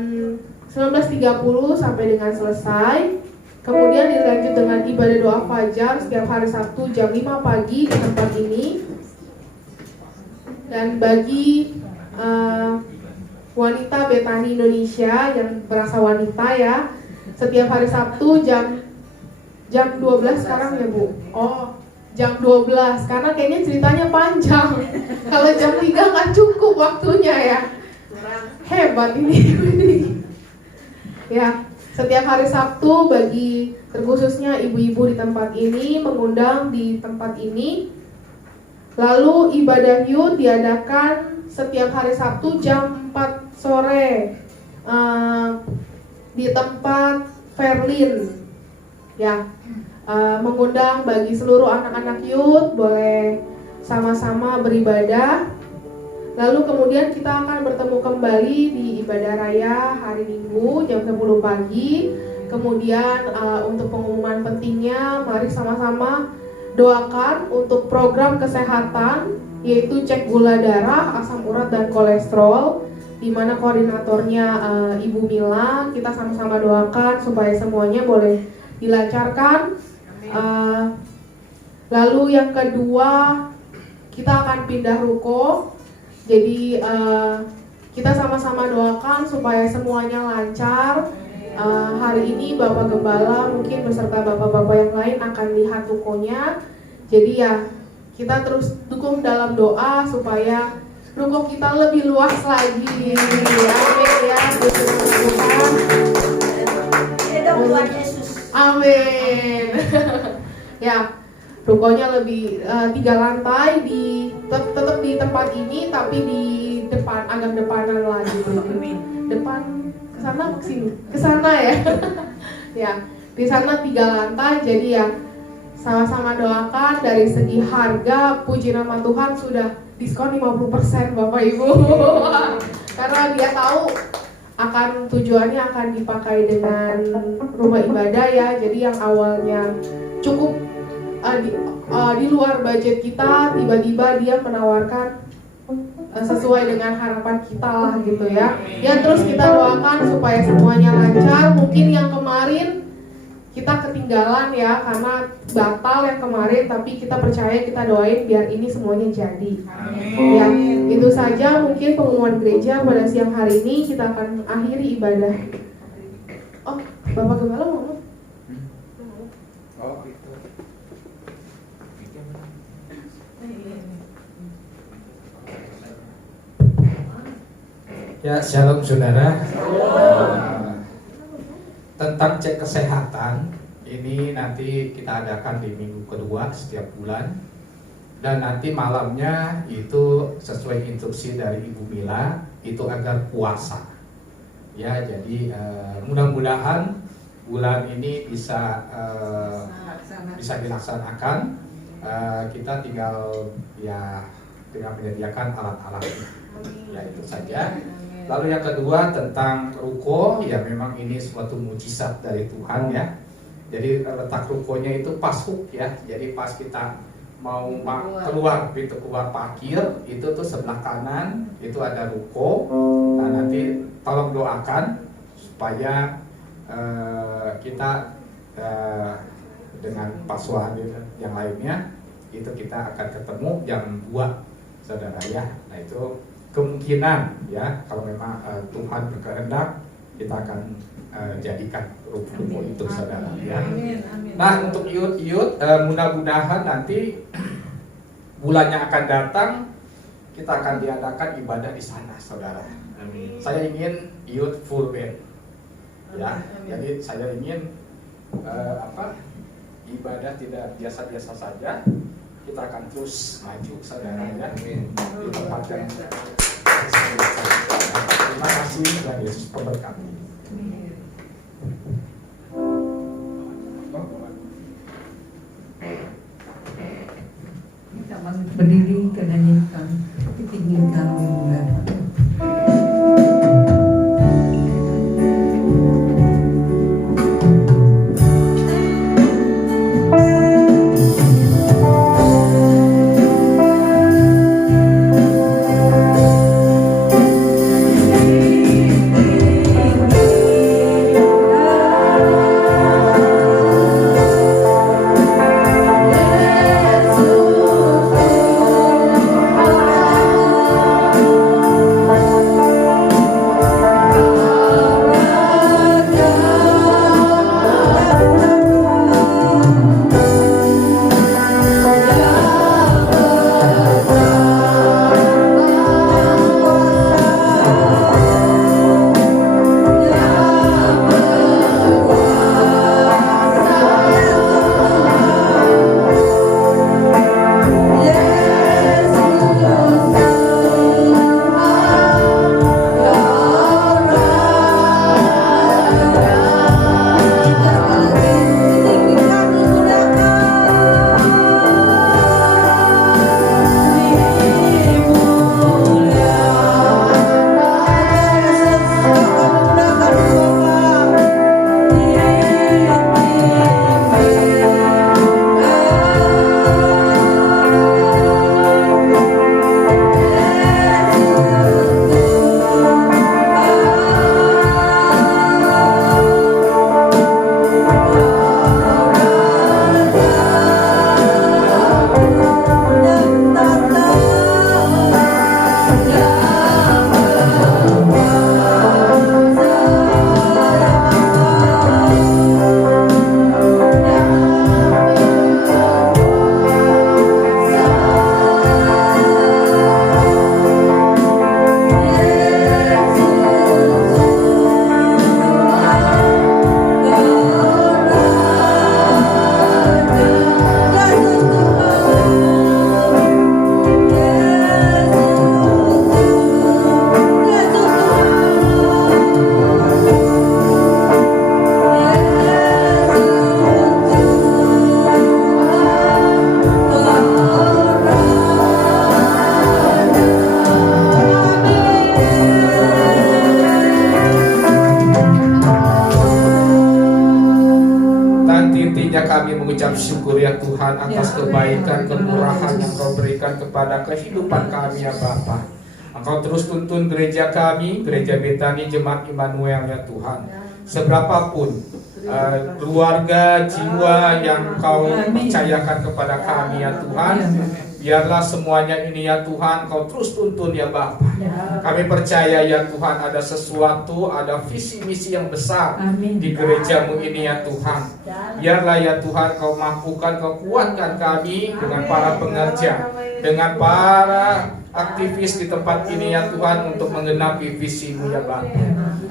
19.30 sampai dengan selesai. Kemudian dilanjut dengan ibadah doa fajar setiap hari Sabtu jam 5 pagi di tempat ini. Dan bagi wanita Betani Indonesia yang berasa wanita ya, setiap hari Sabtu jam 12 sekarang ya Bu. Oh, jam 12 karena kayaknya ceritanya panjang. Kalau jam 3 nggak cukup waktunya ya. Hebat ini. Ya, setiap hari Sabtu bagi terkhususnya ibu-ibu di tempat ini mengundang di tempat ini. Lalu ibadah youth diadakan setiap hari Sabtu jam 4 sore di tempat Fairlin. Ya, mengundang bagi seluruh anak-anak youth boleh sama-sama beribadah. Lalu kemudian kita akan bertemu kembali di ibadah raya hari Minggu jam 10 pagi. Kemudian untuk pengumuman pentingnya, mari sama-sama doakan untuk program kesehatan, yaitu cek gula darah, asam urat dan kolesterol, di mana koordinatornya Ibu Mila. Kita sama-sama doakan supaya semuanya boleh dilancarkan. Lalu yang kedua, kita akan pindah ruko. Jadi kita sama-sama doakan supaya semuanya lancar. Hari ini Bapak Gembala mungkin beserta bapak-bapak yang lain akan lihat rukonya. Jadi ya kita terus dukung dalam doa supaya ruko kita lebih luas lagi. Amin ya, Tuhan. Amin. Ya, rukonya lebih 3 lantai tetap di tempat ini, tapi di depan, agak depanan lagi. Depan ke sana ya. Ya, di sana 3 lantai. Jadi ya sama-sama doakan. Dari segi harga, puji nama Tuhan, sudah diskon 50% Bapak Ibu. Karena dia tahu akan tujuannya akan dipakai dengan rumah ibadah ya. Jadi yang awalnya cukup di luar budget kita, tiba-tiba dia menawarkan sesuai dengan harapan kita lah gitu ya. Ya terus kita doakan supaya semuanya lancar. Mungkin yang kemarin kita ketinggalan ya karena batal yang kemarin, tapi kita percaya, kita doain biar ini semuanya jadi. Ya, itu saja mungkin pengumuman gereja pada siang hari ini. Kita akan akhiri ibadah. Oh, Bapak Gembala mau? Ya, shalom saudara. Tentang cek kesehatan ini nanti kita adakan di minggu kedua setiap bulan, dan nanti malamnya itu sesuai instruksi dari Ibu Mila itu agar puasa. Ya, jadi mudah-mudahan bulan ini bisa dilaksanakan. Kita tinggal menyediakan alat-alatnya. Ya, itu saja. Lalu yang kedua tentang ruko, ya memang ini suatu mujizat dari Tuhan ya. Jadi letak rukonya itu pas hook ya. Jadi pas kita mau keluar pintu keluar parkir itu tuh sebelah kanan itu ada ruko. Nah nanti tolong doakan supaya kita dengan pasuan yang lainnya itu kita akan ketemu jam 2 saudara ya. Nah itu kemungkinan ya kalau memang Tuhan berkehendak kita akan jadikan ruko itu saudara ya. Nah untuk youth mudah-mudahan nanti bulannya akan datang kita akan diadakan ibadah di sana saudara. Amin. Saya ingin youth full band ya. Jadi saya ingin ibadah tidak biasa-biasa saja. Kita akan terus maju saudara ya. Di tempat yang terima kasih dan Yesus memberkati. Kita berdiri ke nyanyikan tinggikan mulai. Tuhan atas kebaikan, kemurahan yang Kau berikan kepada kehidupan kami ya Bapa. Engkau terus tuntun gereja kami, gereja Betani Jemaat Immanuel ya Tuhan. Seberapapun keluarga, jiwa yang Kau percayakan kepada kami ya Tuhan, biarlah semuanya ini ya Tuhan Kau terus tuntun ya Bapa. Kami percaya ya Tuhan ada sesuatu, ada visi misi yang besar di gerejamu ini ya Tuhan. Biarlah ya Tuhan Kau mampukan, Kau kuatkan kami dengan para pengerja, dengan para aktivis di tempat ini ya Tuhan untuk menggenapi visimu ya Bapa.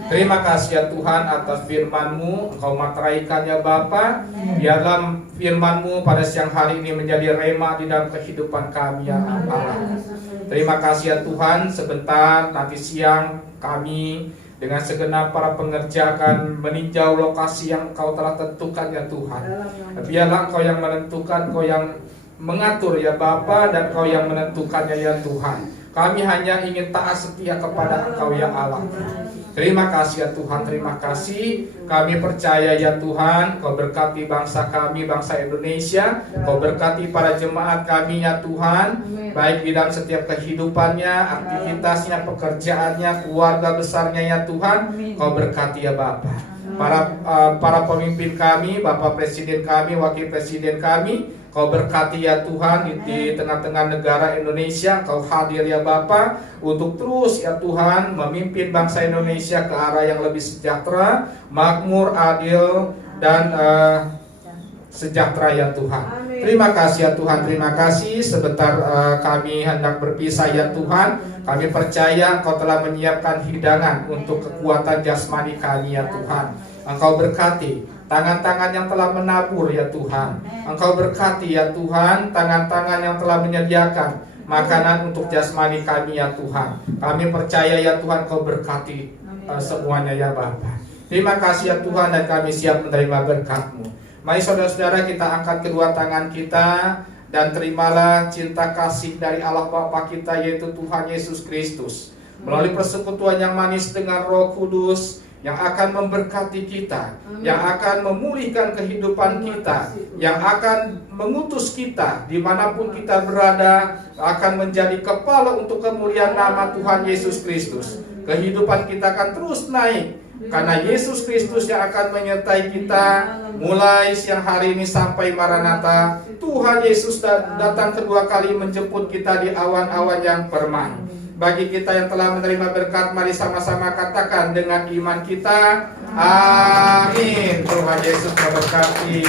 Terima kasih ya Tuhan atas firman-Mu, Engkau materaikan ya Bapa. Biarlah firman-Mu pada siang hari ini menjadi rema di dalam kehidupan kami ya Allah. Terima kasih ya Tuhan, sebentar nanti siang kami dengan segenap para pengerja akan meninjau lokasi yang Engkau telah tentukan ya Tuhan. Biarlah Engkau yang menentukan, Engkau yang mengatur ya Bapa, dan Kau yang menentukannya ya Tuhan. Kami hanya ingin taat setia kepada Engkau ya Allah. Terima kasih ya Tuhan, terima kasih. Kami percaya ya Tuhan, Kau berkati bangsa kami, bangsa Indonesia. Kau berkati para jemaat kami ya Tuhan, baik di dalam setiap kehidupannya, aktivitasnya, pekerjaannya, keluarga besarnya ya Tuhan. Kau berkati ya Bapa. Para pemimpin kami, Bapak Presiden kami, Wakil Presiden kami, Kau berkati ya Tuhan di tengah-tengah negara Indonesia. Kau hadir ya Bapa untuk terus ya Tuhan memimpin bangsa Indonesia ke arah yang lebih sejahtera, makmur, adil, dan sejahtera ya Tuhan. Terima kasih ya Tuhan, terima kasih. Sebentar kami hendak berpisah ya Tuhan. Kami percaya Engkau telah menyiapkan hidangan untuk kekuatan jasmani kami ya Tuhan. Engkau berkati tangan-tangan yang telah menabur ya Tuhan. Engkau berkati ya Tuhan tangan-tangan yang telah menyediakan makanan untuk jasmani kami ya Tuhan. Kami percaya ya Tuhan Kau berkati semuanya ya Bapa. Terima kasih ya Tuhan, dan kami siap menerima berkat-Mu. Mari saudara-saudara kita angkat kedua tangan kita dan terimalah cinta kasih dari Allah Bapa kita, yaitu Tuhan Yesus Kristus, melalui persekutuan yang manis dengan Roh Kudus yang akan memberkati kita, yang akan memulihkan kehidupan kita, yang akan mengutus kita dimanapun kita berada, akan menjadi kepala untuk kemuliaan nama Tuhan Yesus Kristus. Kehidupan kita akan terus naik karena Yesus Kristus yang akan menyertai kita mulai siang hari ini sampai Maranatha. Tuhan Yesus datang kedua kali menjemput kita di awan-awan yang permai. Bagi kita yang telah menerima berkat, mari sama-sama katakan dengan iman kita, amin. Tuhan Yesus memberkati.